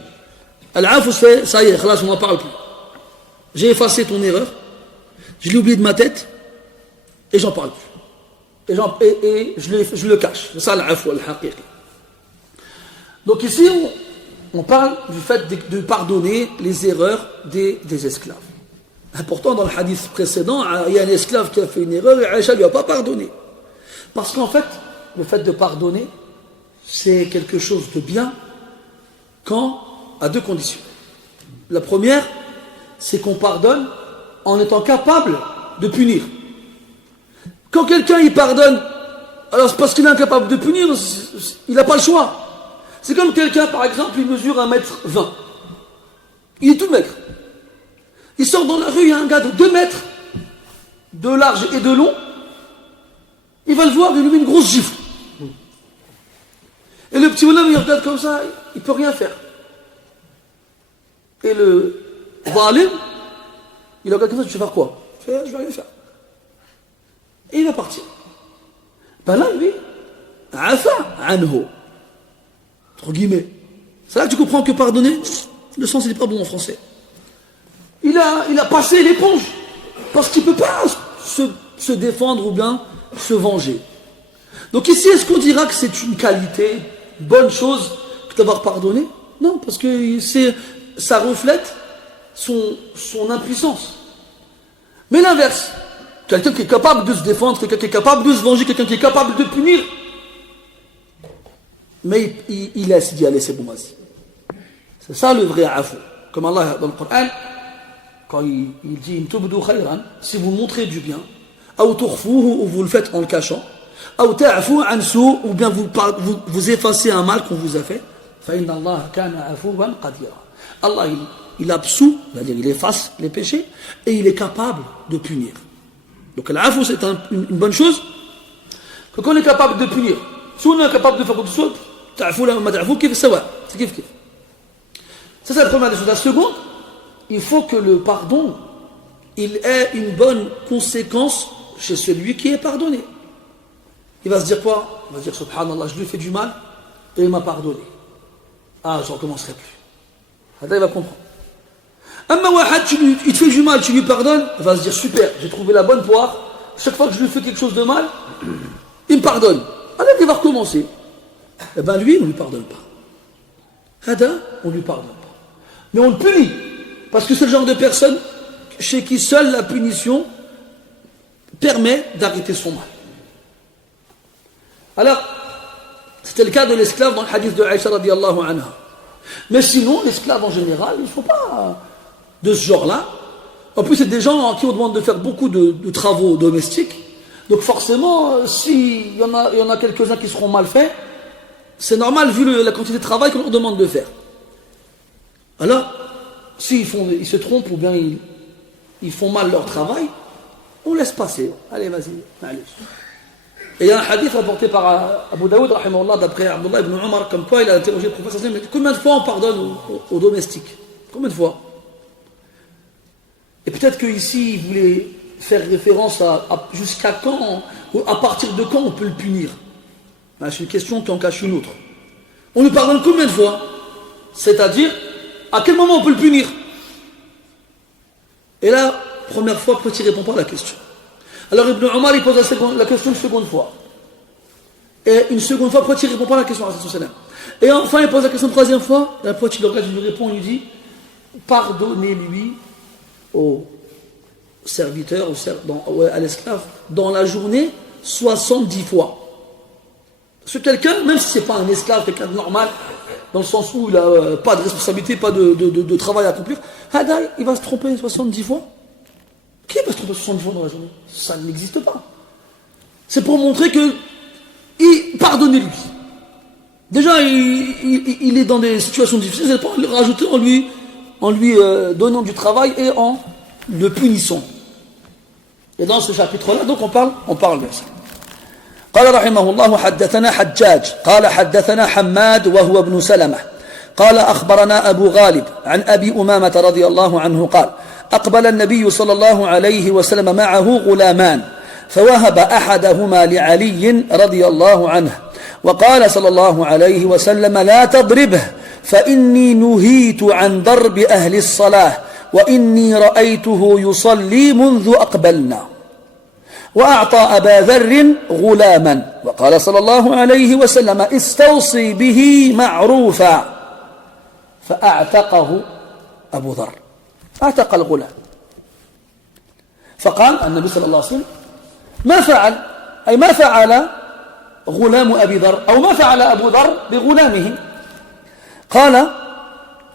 Al-afou c'est, ça y est, khalas, on n'en parle plus. J'ai effacé ton erreur, je l'ai oublié de ma tête, et j'en parle plus. Et je le cache. C'est ça l'afou al-haqiqi. Donc ici, on parle du fait de pardonner les erreurs des esclaves. Pourtant, dans le hadith précédent, il y a un esclave qui a fait une erreur et Aïcha ne lui a pas pardonné. Parce qu'en fait, le fait de pardonner, c'est quelque chose de bien à deux conditions. La première, c'est qu'on pardonne en étant capable de punir. Quand quelqu'un il pardonne, alors c'est parce qu'il est incapable de punir, il n'a pas le choix. C'est comme quelqu'un, par exemple, il mesure 1m20. Il est tout maigre. Il sort dans la rue, il y a un gars de 2 mètres de large et de long. Il va le voir, il lui met une grosse gifle. Et le petit bonhomme, il regarde comme ça, il ne peut rien faire. Et le zalim, il regarde comme ça, tu vas faire quoi? Je vais rien faire. Et il va partir. Ben là, lui, afa anhu. Entre guillemets. C'est là que tu comprends que pardonner, le sens n'est pas bon en français. Il a passé l'éponge. Parce qu'il ne peut pas se défendre ou bien se venger. Donc ici, est-ce qu'on dira que c'est une qualité, une bonne chose que d'avoir pardonné? Non, parce que ça reflète son impuissance. Mais l'inverse, quelqu'un qui est capable de se défendre, quelqu'un qui est capable de se venger, quelqu'un qui est capable de punir, mais il laisse d'y aller, c'est bon, vas-y. C'est ça le vrai afou. Comme Allah dans le Coran, quand il dit si vous montrez du bien, ou vous le faites en le cachant, ou bien vous effacez un mal qu'on vous a fait, Allah il absout, c'est-à-dire il efface les péchés et il est capable de punir. Donc l'afou c'est une bonne chose. Quand on est capable de punir, si on est capable de faire quelque chose, c'est kiff. Ça c'est la première des choses. La seconde, il faut que le pardon il ait une bonne conséquence chez celui qui est pardonné. Il va se dire quoi? Il va se dire subhanallah, je lui ai fait du mal et il m'a pardonné. Ah, je ne recommencerai plus. Là, il va comprendre. Il te fait du mal, tu lui pardonnes, il va se dire super, j'ai trouvé la bonne poire. Chaque fois que je lui fais quelque chose de mal, il me pardonne. Alors il va recommencer. Eh bien lui, on ne lui pardonne pas. On ne lui pardonne pas. Mais on le punit. Parce que c'est le genre de personne chez qui seule la punition permet d'arrêter son mal. Alors, c'était le cas de l'esclave dans le hadith de Aïcha radiyallahu anha. Mais sinon, l'esclave en général, ils ne sont pas de ce genre-là. En plus, c'est des gens à qui on demande de faire beaucoup de travaux domestiques. Donc forcément, s'il y en a quelques-uns qui seront mal faits, c'est normal vu la quantité de travail qu'on leur demande de faire. Alors, s'ils se trompent ou bien ils font mal leur travail, on laisse passer. Allez, vas-y, allez. Et il y a un hadith rapporté par Abu Daoud, rahimahullah, d'après Abdullah ibn Umar, comme quoi il a interrogé le prophète, il a dit combien de fois on pardonne aux domestiques? Combien de fois? Et peut-être qu'ici, il voulait faire référence à jusqu'à quand, ou à partir de quand on peut le punir. C'est une question qui en cache une autre. On lui pardonne combien de fois? C'est-à-dire, à quel moment on peut le punir? Et là, première fois, pourquoi tu ne réponds pas à la question? Alors Ibn Omar, il pose la question une seconde fois. Et une seconde fois, pourquoi tu ne réponds pas à la question? Et enfin, il pose la question une troisième fois. Et après, tu le regardes, il lui répond, il lui dit pardonnez-lui au serviteur, à l'esclave, dans la journée, 70 fois. Parce que quelqu'un, même si ce n'est pas un esclave, quelqu'un de normal, dans le sens où il n'a pas de responsabilité, pas de travail à accomplir, il va se tromper 70 fois. Qui va se tromper 70 fois dans la journée? Ça n'existe pas. C'est pour montrer que pardonnez-lui. Déjà, il est dans des situations difficiles, c'est pour le rajouter en lui donnant du travail et en le punissant. Et dans ce chapitre-là, donc on parle de ça. قال رحمه الله حدثنا حجاج قال حدثنا حماد وهو ابن سلمة قال أخبرنا أبو غالب عن أبي أمامة رضي الله عنه قال أقبل النبي صلى الله عليه وسلم معه غلامان فوهب أحدهما لعلي رضي الله عنه وقال صلى الله عليه وسلم لا تضربه فإني نهيت عن ضرب أهل الصلاة وإني رأيته يصلي منذ أقبلنا. وأعطى أبا ذر غلاما وقال صلى الله عليه وسلم استوصي به معروفا فأعتقه أبو ذر، أعتق الغلام. فقال النبي صلى الله عليه وسلم ما فعل، أي ما فعل غلام أبي ذر أو ما فعل أبو ذر بغلامه؟ قال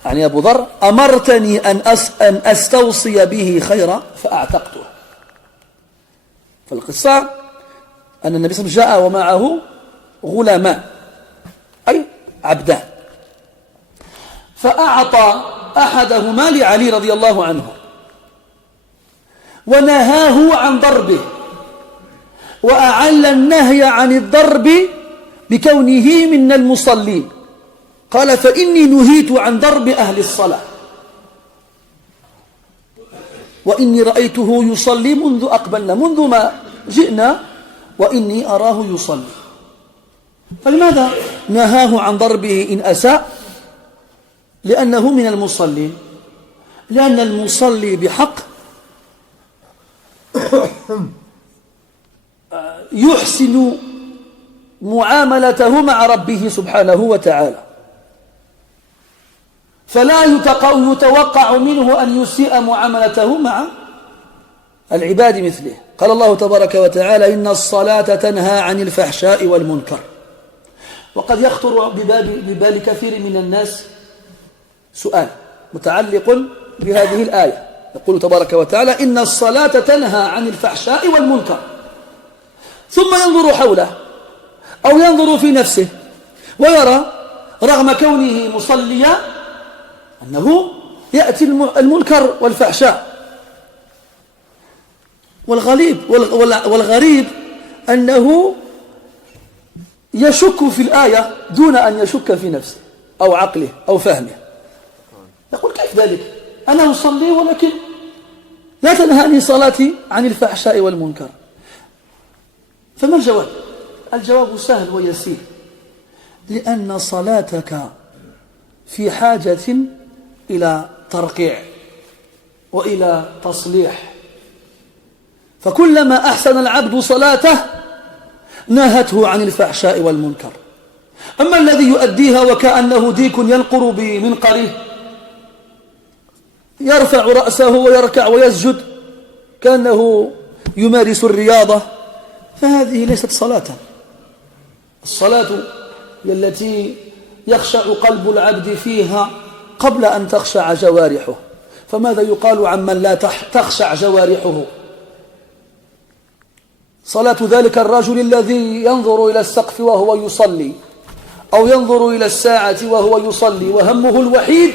يعني أبو ذر أمرتني أن أستوصي به خيرا فأعتقته. فالقصة أن النبي صلى الله عليه وسلم جاء ومعه غلامان أي عبدان، فأعطى أحدهما لعلي رضي الله عنه ونهاه عن ضربه، وأعل النهي عن الضرب بكونه من المصلين. قال فإني نهيت عن ضرب أهل الصلاة وإني رأيته يصلي منذ أقبلنا، منذ ما جئنا وإني أراه يصلي. فلماذا نهاه عن ضربه إن أساء؟ لأنه من المصلين، لأن المصلي بحق يحسن معاملته مع ربه سبحانه وتعالى، فلا يتوقع منه أن يسيء معاملته مع العباد مثله. قال الله تبارك وتعالى إن الصلاة تنهى عن الفحشاء والمنكر. وقد يخطر ببال كثير من الناس سؤال متعلق بهذه الآية، يقول تبارك وتعالى إن الصلاة تنهى عن الفحشاء والمنكر، ثم ينظر حوله أو ينظر في نفسه ويرى رغم كونه مصليا أنه يأتي المنكر والفحشاء. والغريب أنه يشك في الآية دون أن يشك في نفسه أو عقله أو فهمه. يقول كيف ذلك؟ أنا أصلي ولكن لا تنهاني صلاتي عن الفحشاء والمنكر. فما الجواب؟ الجواب سهل ويسير، لأن صلاتك في حاجة إلى ترقيع وإلى تصليح، فكلما أحسن العبد صلاته نهته عن الفحشاء والمنكر. أما الذي يؤديها وكأنه ديك ينقر بمنقره، يرفع رأسه ويركع ويسجد كأنه يمارس الرياضة، فهذه ليست صلاة. الصلاة هي التي يخشع قلب العبد فيها قبل أن تخشع جوارحه. فماذا يقال عمن لا تخشع جوارحه؟ صلاة ذلك الرجل الذي ينظر إلى السقف وهو يصلي، أو ينظر إلى الساعة وهو يصلي، وهمه الوحيد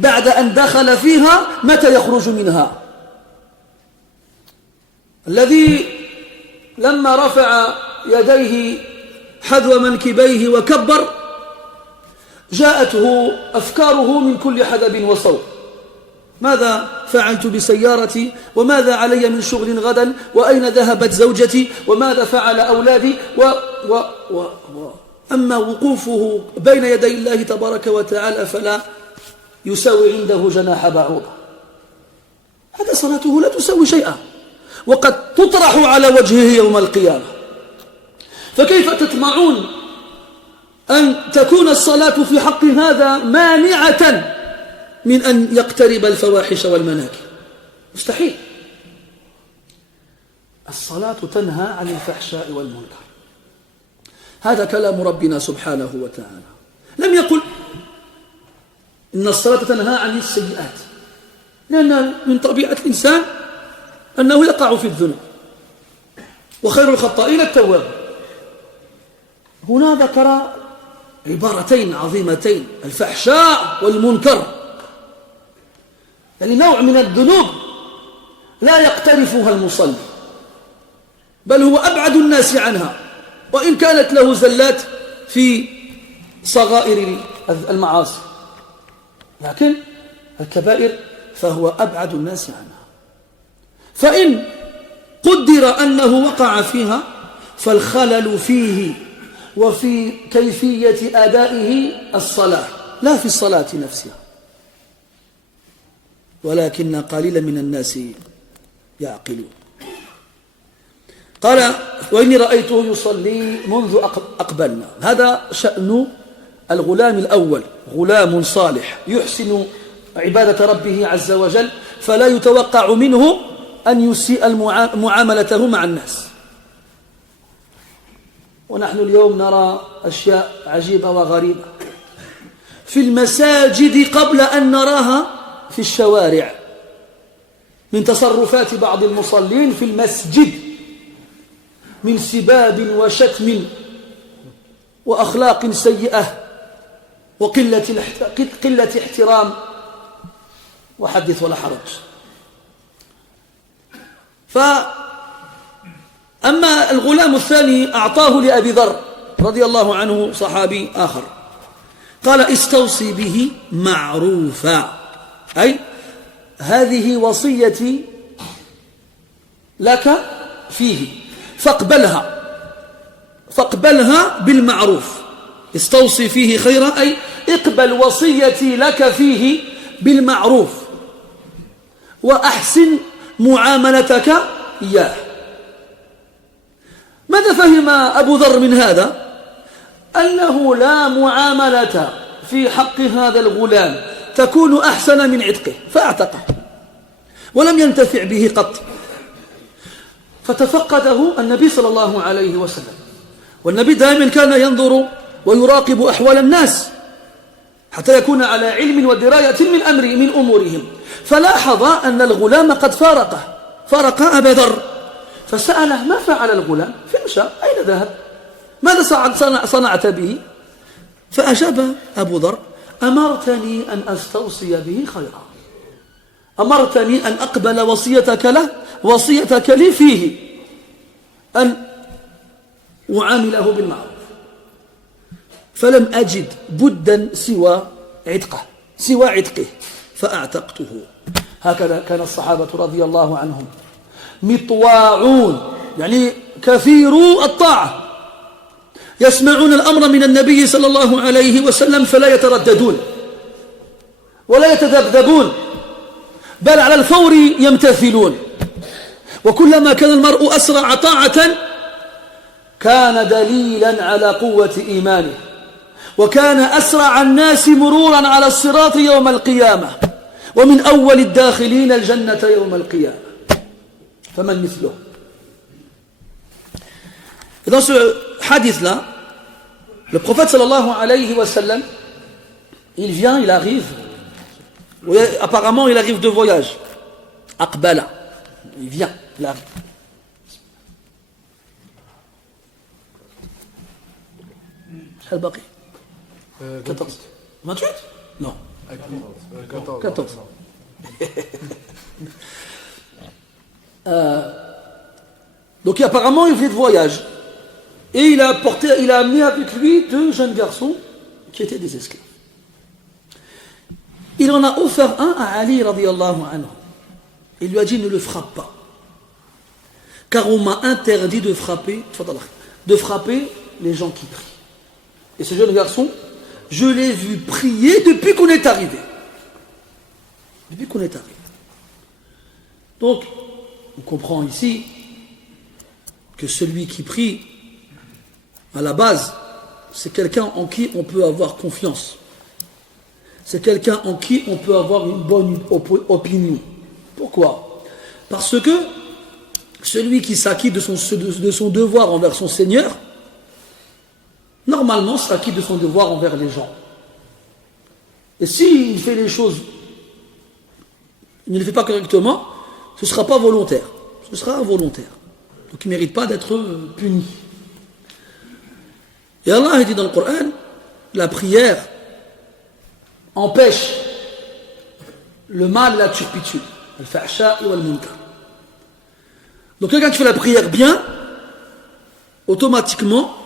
بعد أن دخل فيها متى يخرج منها. الذي لما رفع يديه حذو منكبيه وكبر جاءته أفكاره من كل حدب وصوب: ماذا فعلت بسيارتي؟ وماذا علي من شغل غدا؟ وأين ذهبت زوجتي؟ وماذا فعل أولادي؟ أما وقوفه بين يدي الله تبارك وتعالى فلا يساوي عنده جناح بعوضة. هذا صلاته لا تساوي شيئا، وقد تطرح على وجهه يوم القيامة. فكيف تطمعون أن تكون الصلاة في حق هذا مانعة من أن يقترب الفواحش والمناكر؟ مستحيل. الصلاة تنهى عن الفحشاء والمنكر، هذا كلام ربنا سبحانه وتعالى. لم يقل إن الصلاة تنهى عن السيئات، لأن من طبيعة الإنسان أنه يقع في الذنوب، وخير الخطائين التواب. هنا ذكر عبارتين عظيمتين: الفحشاء والمنكر، يعني نوع من الذنوب لا يقترفها المصلي، بل هو أبعد الناس عنها، وإن كانت له زلات في صغائر المعاصي. لكن الكبائر فهو أبعد الناس عنها. فإن قدر أنه وقع فيها فالخلل فيه وفي كيفية أدائه الصلاة لا في الصلاة نفسها، ولكن قليلا من الناس يعقلون. قال وإني رأيته يصلي منذ أقبلنا. هذا شأن الغلام الأول، غلام صالح يحسن عبادة ربه عز وجل، فلا يتوقع منه أن يسيء معاملته مع الناس. ونحن اليوم نرى أشياء عجيبة وغريبة في المساجد قبل أن نراها في الشوارع، من تصرفات بعض المصلين في المسجد من سباب وشتم وأخلاق سيئة وقلة احترام، وحدث ولا حرج. فأما الغلام الثاني أعطاه لأبي ذر رضي الله عنه، صحابي آخر، قال استوصي به معروفا، أي هذه وصيتي لك فيه فاقبلها بالمعروف. استوصي فيه خيرا، أي اقبل وصيتي لك فيه بالمعروف وأحسن معاملتك إياه. ماذا فهم أبو ذر من هذا؟ أنه لا معاملة في حق هذا الغلام تكون أحسن من عتقه، فاعتقه ولم ينتفع به قط. فتفقده النبي صلى الله عليه وسلم، والنبي دائما كان ينظر ويراقب أحوال الناس حتى يكون على علم ودراية من أمورهم. فلاحظ أن الغلام قد فارق أبا ذر، فسأله ما فعل الغلام؟ فين مشى؟ أين ذهب؟ ماذا صنعت به؟ فأجاب أبو ذر أمرتني أن أستوصي به خيرا، أمرتني أن أقبل وصيتك لي فيه، أن أعامله بالمعروف، فلم أجد بدا سوى عتقه فأعتقته. هكذا كان الصحابة رضي الله عنهم مطواعون، يعني كثيرو الطاعة، يسمعون الأمر من النبي صلى الله عليه وسلم فلا يترددون ولا يتذبذبون، بل على الفور يمتثلون. وكلما كان المرء أسرع طاعة كان دليلا على قوة إيمانه، وكان أسرع الناس مرورا على الصراط يوم القيامة، ومن أول الداخلين الجنة يوم القيامة، فمن مثله. Et dans ce hadith-là, le prophète sallallahu alayhi wa sallam, il arrive, apparemment il arrive de voyage, Aqbala, il arrive. Quel baqi 14. 28 Non. 14. Donc apparemment il venait de voyage. Et il a amené avec lui 2 jeunes garçons qui étaient des esclaves. Il en a offert un à Ali radiyallahu anhu. Il lui a dit ne le frappe pas, car on m'a interdit de frapper les gens qui prient. Et ce jeune garçon, je l'ai vu prier depuis qu'on est arrivé. Donc, on comprend ici que celui qui prie, à la base, c'est quelqu'un en qui on peut avoir confiance. C'est quelqu'un en qui on peut avoir une bonne opinion. Pourquoi? Parce que celui qui s'acquitte de son devoir envers son Seigneur, normalement s'acquitte de son devoir envers les gens. Et s'il fait les choses, il ne les fait pas correctement, ce ne sera pas volontaire. Ce sera involontaire. Donc il ne mérite pas d'être puni. Et Allah dit dans le Coran, la prière empêche le mal et la turpitude, al-fahsha wal munkar. Donc quelqu'un qui fait la prière bien, automatiquement,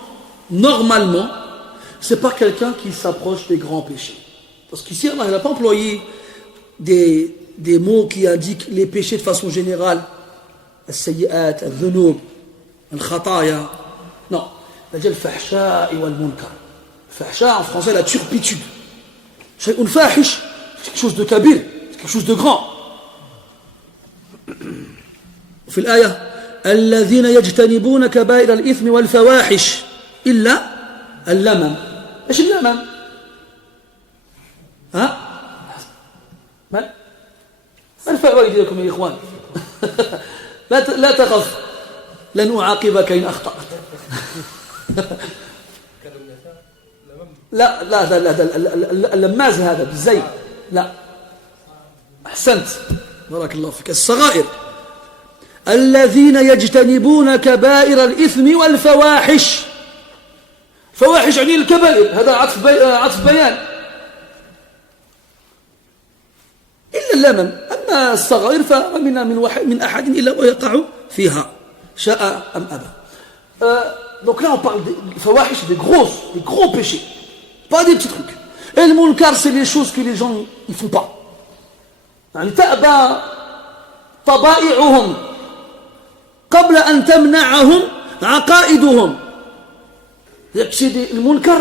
normalement, c'est pas quelqu'un qui s'approche des grands péchés. Parce qu'ici, Allah n'a pas employé des mots qui indiquent les péchés de façon générale. Al-sayyi'at, al-dhunub, al-khataya. Non. Il a dit al-fahsha wal munkar. Fahsha, en français, la turpitude. Shay'un fahish, c'est quelque chose de kabir, c'est quelque chose de grand. في الآية الذين يجتنبون كبائر الإثم والفواحش إلا اللمم. إيش اللمم؟ ها؟ من ارفع أيديكم يا إخوان. لا تخف لن أعاقبك إن أخطأت. لا لا لا اللماز هذا بالزيت. لا أحسنت بارك الله فيك. الصغائر الذين يجتنبون كبائر الإثم والفواحش. فواحش يعني الكبائر، هذا عطف بيان. إلا اللمم. أما الصغائر فمن من أحد إلا ويقع فيها شاء أم أبى. Donc là on parle des fawahish, des gros péchés, pas des petits trucs. Et le munkar, c'est les choses que les gens ils font pas. يعني تأبى طبائعهم قبل أن تمنعهم عقائدهم. Le munkar,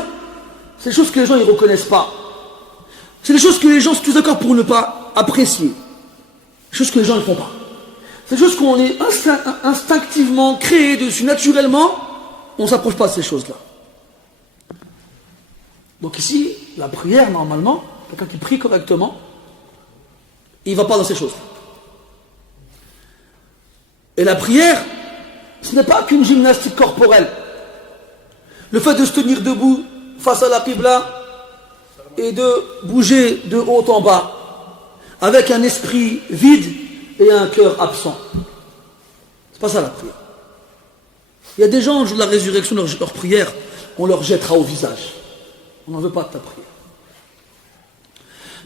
c'est les choses que les gens ne reconnaissent pas. C'est les choses que les gens sont tous d'accord pour ne pas apprécier. Les choses que les gens ne font pas. C'est des choses qu'on est instinctivement créé dessus, naturellement. On ne s'approche pas de ces choses-là. Donc ici, la prière, normalement, quelqu'un qui prie correctement, il ne va pas dans ces choses-là. Et la prière, ce n'est pas qu'une gymnastique corporelle. Le fait de se tenir debout face à la qibla et de bouger de haut en bas, avec un esprit vide et un cœur absent. C'est pas ça la prière. Il y a des gens, le jour de la résurrection, leur prière, on leur jettera au visage. On n'en veut pas de ta prière.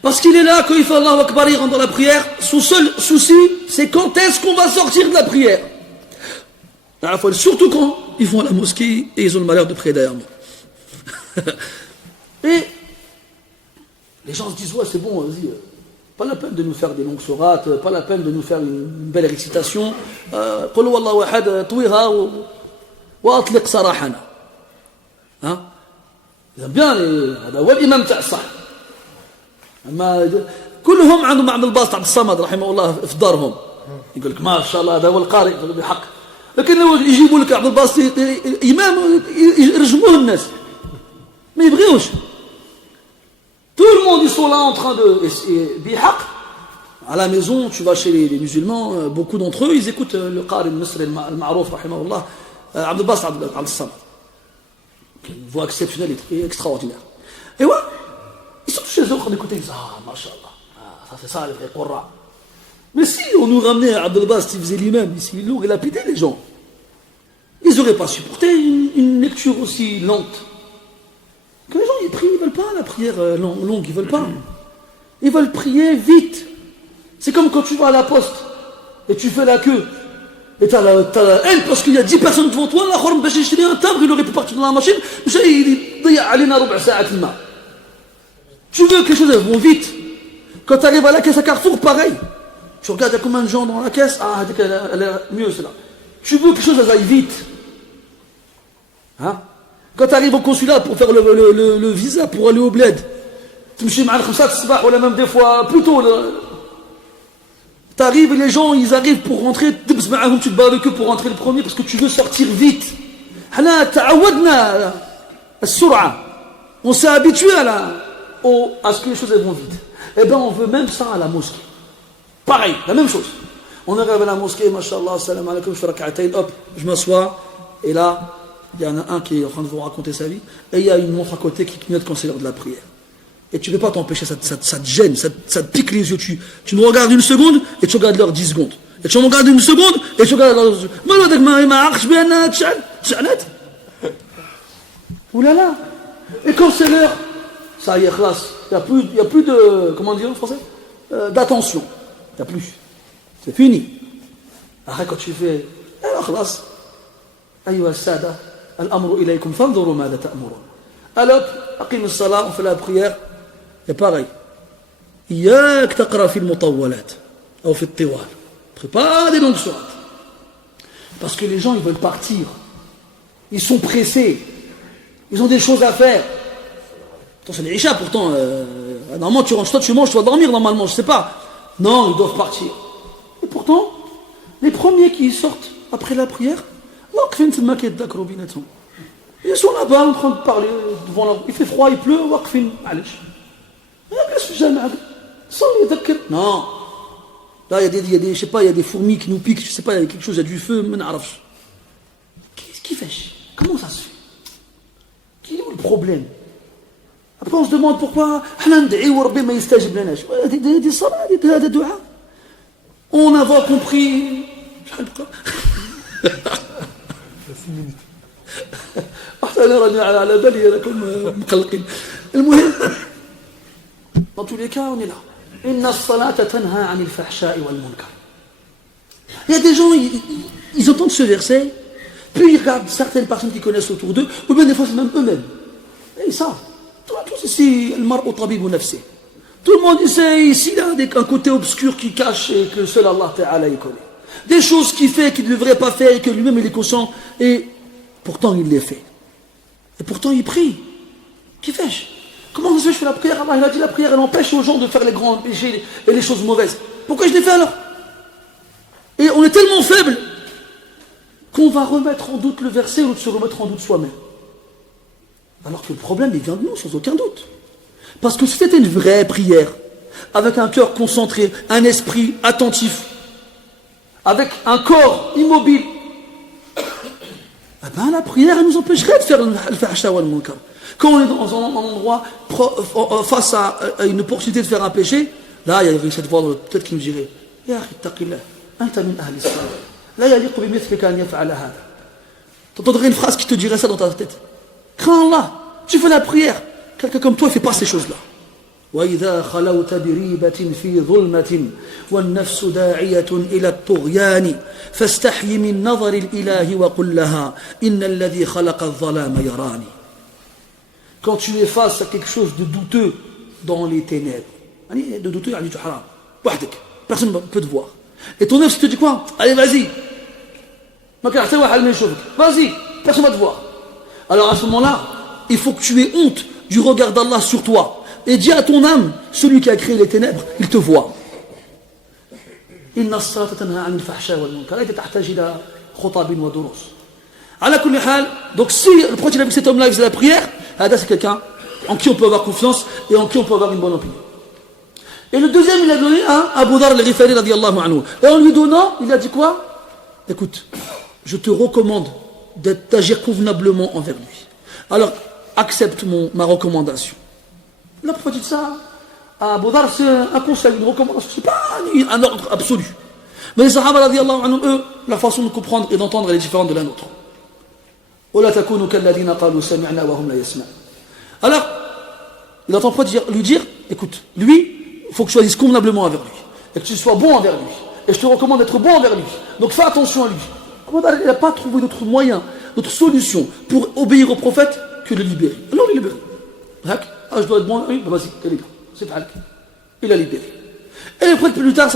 Parce qu'il est là, quand il fait Allahu Akbar, il rentre dans la prière, son seul souci, c'est quand est-ce qu'on va sortir de la prière. Surtout quand ils vont à la mosquée et ils ont le malheur de prier derrière moi. Et les gens se disent, ouais, c'est bon, vas-y, pas la peine de nous faire des longues sourates, pas la peine de nous faire une belle récitation. Qul huwallahu ahad, touira wa atliq sarahana. Hein? Ils aiment bien, هذا هو الإمام تاع الصح. أما كلهم عندهم عبد الباسط عبد الصمد رحمه الله في دارهم. يقول لك ما شاء الله هذا هو القارئ بحق. لكن لو يجيبوا لك عبد الباسط إمام يرجموه الناس. ما يبغيوش. Tout le monde, ils sont là en train de... Bihaq, à la maison, tu vas chez les musulmans, beaucoup d'entre eux, ils écoutent le Qari al-Misri al-Ma'rouf, rahimahullah, Abdel Bas Abdel Samad. Une voix exceptionnelle et extraordinaire. Et ouais, ils sont chez eux en train d'écouter, ils disent, ah, mashallah, ça c'est ça les vrais Qurra. Mais si on nous ramenait à Abdel Bas, il faisait l'imam, ici, il aurait lapidé les gens. Ils n'auraient pas supporté une lecture aussi lente. Que les gens ils prient, ils ne veulent pas la prière longue, ils ne veulent pas. Ils veulent prier vite. C'est comme quand tu vas à la poste et tu fais la queue. Et tu as la haine parce qu'il y a 10 personnes devant toi. Un timbre, il aurait pu partir dans la machine. Tu veux que les choses vont vite. Quand tu arrives à la caisse à Carrefour, pareil. Tu regardes, il y a combien de gens dans la caisse. Ah, elle est mieux celle-là. Tu veux que les choses aillent vite. Hein? Quand tu arrives au consulat pour faire le visa, pour aller au bled, tu me suis mal comme ça, ou même des fois plus tôt. Tu arrives et les gens, ils arrivent pour rentrer, tu te bats avec eux pour rentrer le premier parce que tu veux sortir vite. On s'est habitué à ce que les choses vont vite. Eh bien, on veut même ça à la mosquée. Pareil, la même chose. On arrive à la mosquée, mashallah, salam alaikum, je fais rak'atayn, hop, je m'assois, et là, il y en a un qui est en train de vous raconter sa vie, et il y a une montre à côté qui clignote quand c'est l'heure de la prière. Et tu ne peux pas t'empêcher, ça te gêne, ça te pique les yeux. Tu me regardes une seconde, et tu regardes l'heure 10 secondes. Et tu me regardes une seconde, et tu regardes l'heure 10 secondes. Ouh là là. Et quand c'est l'heure, ça y est, classe. Il n'y a plus de, comment dire en français, d'attention. Il n'y a plus. C'est fini. Après, quand tu fais, alors, classe. أيها السادة الأمر إليكم فانظروا ماذا تأمرون. Alors, أقيم الصلاة, on fait la prière. Et pareil. إياك تقرأ في المطولات أو في الطوال. Prépare des longues sourates. Parce que les gens, ils veulent partir. Ils sont pressés. Ils ont des choses à faire. Attends, c'est l'Isha, pourtant. Normalement, tu rentres, toi, tu manges, tu vas dormir, normalement, je sais pas. Non, ils doivent partir. Et pourtant, les premiers qui sortent après la prière, ils sont là-bas en train de parler devant leur... Il fait froid, il pleut, non. Là, il y a des, je sais pas, il y a des fourmis qui nous piquent, je sais pas, il y a quelque chose, il y a du feu, qu'est-ce qui fait? Comment ça se fait? Quel est le problème? Après, on se demande pourquoi on a compris. Dans tous les cas, on est là. Il y a des gens, ils entendent ce verset, puis ils regardent certaines personnes qui connaissent autour d'eux, ou bien des fois c'est même eux-mêmes. Et ils savent. Tout le monde sait ici, là, un côté obscur qui cache et que seul Allah Ta'ala y connaît. Des choses qu'il fait, qu'il ne devrait pas faire et que lui-même il est conscient, et pourtant il les fait. Et pourtant il prie. Qui fais-je? Comment je fais la prière? Allah il a dit la prière elle empêche aux gens de faire les grands péchés et les choses mauvaises. Pourquoi je les fais alors? Et on est tellement faible qu'on va remettre en doute le verset ou de se remettre en doute soi-même. Alors que le problème il vient de nous sans aucun doute. Parce que si c'était une vraie prière, avec un cœur concentré, un esprit attentif, avec un corps immobile, eh ben la prière elle nous empêcherait de faire le fahsha wal munkar. Quand on est dans un endroit face à une opportunité de faire un péché, là il y a cette voix peut-être qui nous dirait Ya akhi taqillah, anta min ahli as-salat, la yaliqu bimithlika an yaf'ala hada. T'entendrais une phrase qui te dirait ça dans ta tête. Crains Allah, tu fais la prière. Quelqu'un comme toi ne fait pas ces choses-là. وإذا خلوت بريبة في ظلمة والنفس داعية إلى الطغيان فاستحي من نظر الإله وقل لها إن الذي خلق الظلام يراني. Quand tu es face à quelque chose de douteux dans les ténèbres, de douteux, tu haram, personne ne peut te voir. Et ton œuf te dit quoi? Allez, vas-y. Vas-y, personne ne va te voir. Alors à ce moment-là, il faut que tu aies honte du regard d'Allah sur toi. Et dis à ton âme, celui qui a créé les ténèbres, il te voit. Donc si le prophète a vu que cet homme-là faisait la prière, c'est quelqu'un en qui on peut avoir confiance et en qui on peut avoir une bonne opinion. Et le deuxième, il a donné à Abu Dharr al-Ghifari radiyallahu anhu. Et en lui donnant, il a dit quoi? Écoute, je te recommande d'agir convenablement envers lui. Alors, accepte ma recommandation. La prophète dit ça à Abu Dharr, c'est un conseil, une recommandation, c'est pas un ordre absolu. Mais les Sahaba radiyallahu anhum, eux, la façon de comprendre et d'entendre elle est différente de la nôtre. Alors, il entend lui dire, écoute, lui, il faut que tu choisisses convenablement avec lui, et que tu sois bon envers lui, et je te recommande d'être bon envers lui, donc fais attention à lui. Abu Dharr, il n'a pas trouvé d'autre moyen, d'autre solution pour obéir au prophète que de le libérer. Alors il libère. Je dois être bon, oui, vas-y, t'es libre. C'est pas. Il a libéré. Et après, plus tard,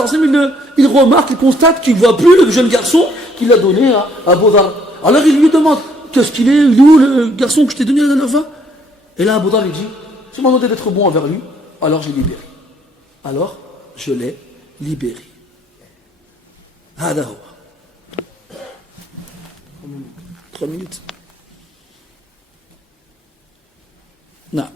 il remarque, il constate qu'il ne voit plus le jeune garçon qu'il a donné à Abu Dharr. Alors il lui demande, qu'est-ce qu'il est, il est où le garçon que je t'ai donné la dernière fois? Et là, Abu Dharr lui dit, tu m'as demandé d'être bon envers lui, alors je l'ai libéré. Alors, je l'ai libéré. هذا هو. 3 minutes. نعم.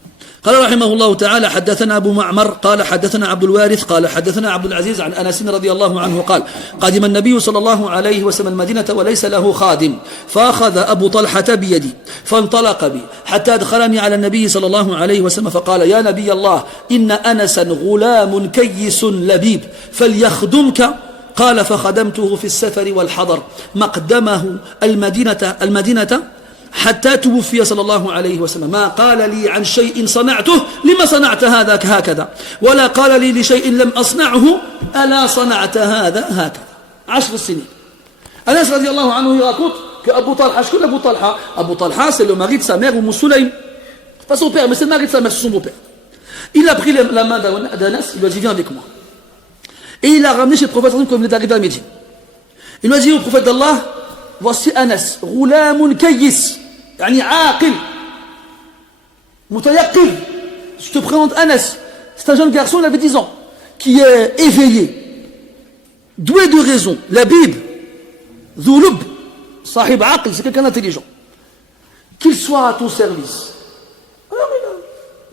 قال رحمه الله تعالى حدثنا أبو معمر قال حدثنا عبد الوارث قال حدثنا عبد العزيز عن أنس رضي الله عنه قال قدم النبي صلى الله عليه وسلم المدينة وليس له خادم فأخذ أبو طلحة بيدي فانطلق بي حتى أدخلني على النبي صلى الله عليه وسلم فقال يا نبي الله إن أنسا غلام كيس لبيب فليخدمك قال فخدمته في السفر والحضر مقدمه المدينة حتى توفي صلى الله عليه وسلم ما قال لي عن شيء صنعته لما صنعت هذا هكذا ولا قال لي لشيء لم أصنعه ألا صنعت هذا هكذا 10 سنين. Anas radiallahu anhu il raconte que Abu Talha, je connais Abu Talha. Abu Talha c'est le mari de sa mère Umm Sulaym, pas son père mais c'est le mari de sa mère, c'est son beau-père. Il a pris la main d'Anas, il lui a dit viens avec moi. Et il l'a ramené chez le prophète quand il est arrivé à Médine. Il lui a dit au prophète d'Allah, voici Anas, غلام كيس, يعني عاقل, متيقظ. Je te présente Anas, c'est un jeune garçon, il avait 10 ans, qui est éveillé, doué de raison, labib, dhulub, sahib aql, c'est quelqu'un d'intelligent. Qu'il soit à ton service.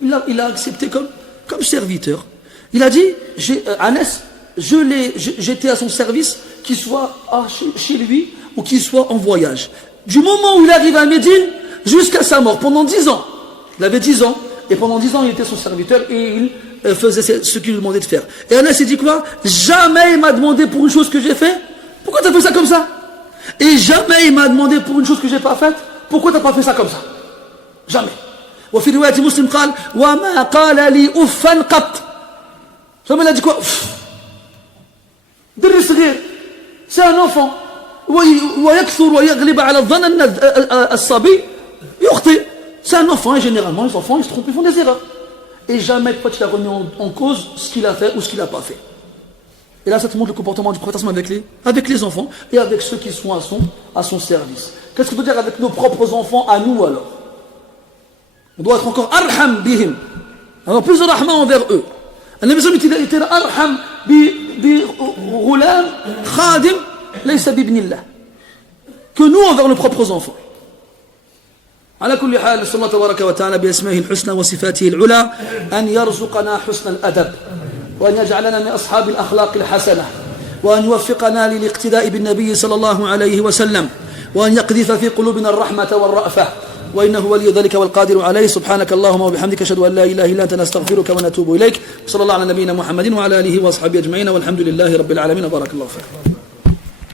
Alors il a accepté comme serviteur. Il a dit, Anas, j'étais à son service, qu'il soit chez lui ou qu'il soit en voyage. Du moment où il arrive à Médine jusqu'à sa mort, pendant 10 ans. Il avait 10 ans, et pendant 10 ans, il était son serviteur et il faisait ce qu'il lui demandait de faire. Et Anas, il dit quoi? Jamais il m'a demandé pour une chose que j'ai fait. Pourquoi tu as fait ça comme ça? Et jamais il m'a demandé pour une chose que j'ai pas faite. Pourquoi tu n'as pas fait ça comme ça? Jamais. وفي رواية مسلم قال وما قال لي أفا قط. Jamais il a dit quoi? C'est un enfant. ويكثر ويغلب على الظن أن الصبي يخطئ. C'est un enfant et généralement les enfants ils se trompent, ils font des erreurs. Et jamais toi tu l'as remis en cause ce qu'il a fait ou ce qu'il n'a pas fait. Et là ça te montre le comportement du prophète avec les enfants et avec ceux qui sont à son service. Qu'est-ce que veut dire avec nos propres enfants à nous alors? On doit être encore arham bihim, avoir plus de rahma envers eux. النبي صلى الله عليه وسلم était arham بغلام خادم ليس بابن الله que nous envers nos propres enfants. على كل حال نسأل الله تبارك وتعالى بأسمائه الحسنى وصفاته العلى أن يرزقنا حسن الأدب وأن يجعلنا من أصحاب الأخلاق الحسنة وأن يوفقنا للاقتداء بالنبي صلى الله عليه وسلم وأن يقذف في قلوبنا الرحمة والرأفة وإنه ولي ذلك والقادر عليه. سبحانك اللهم وبحمدك أشهد أن لا إله إلا أنت نستغفرك ونتوب إليك. صلى الله على نبينا محمد وعلى آله وأصحابه أجمعين والحمد لله رب العالمين. بارك الله فيك.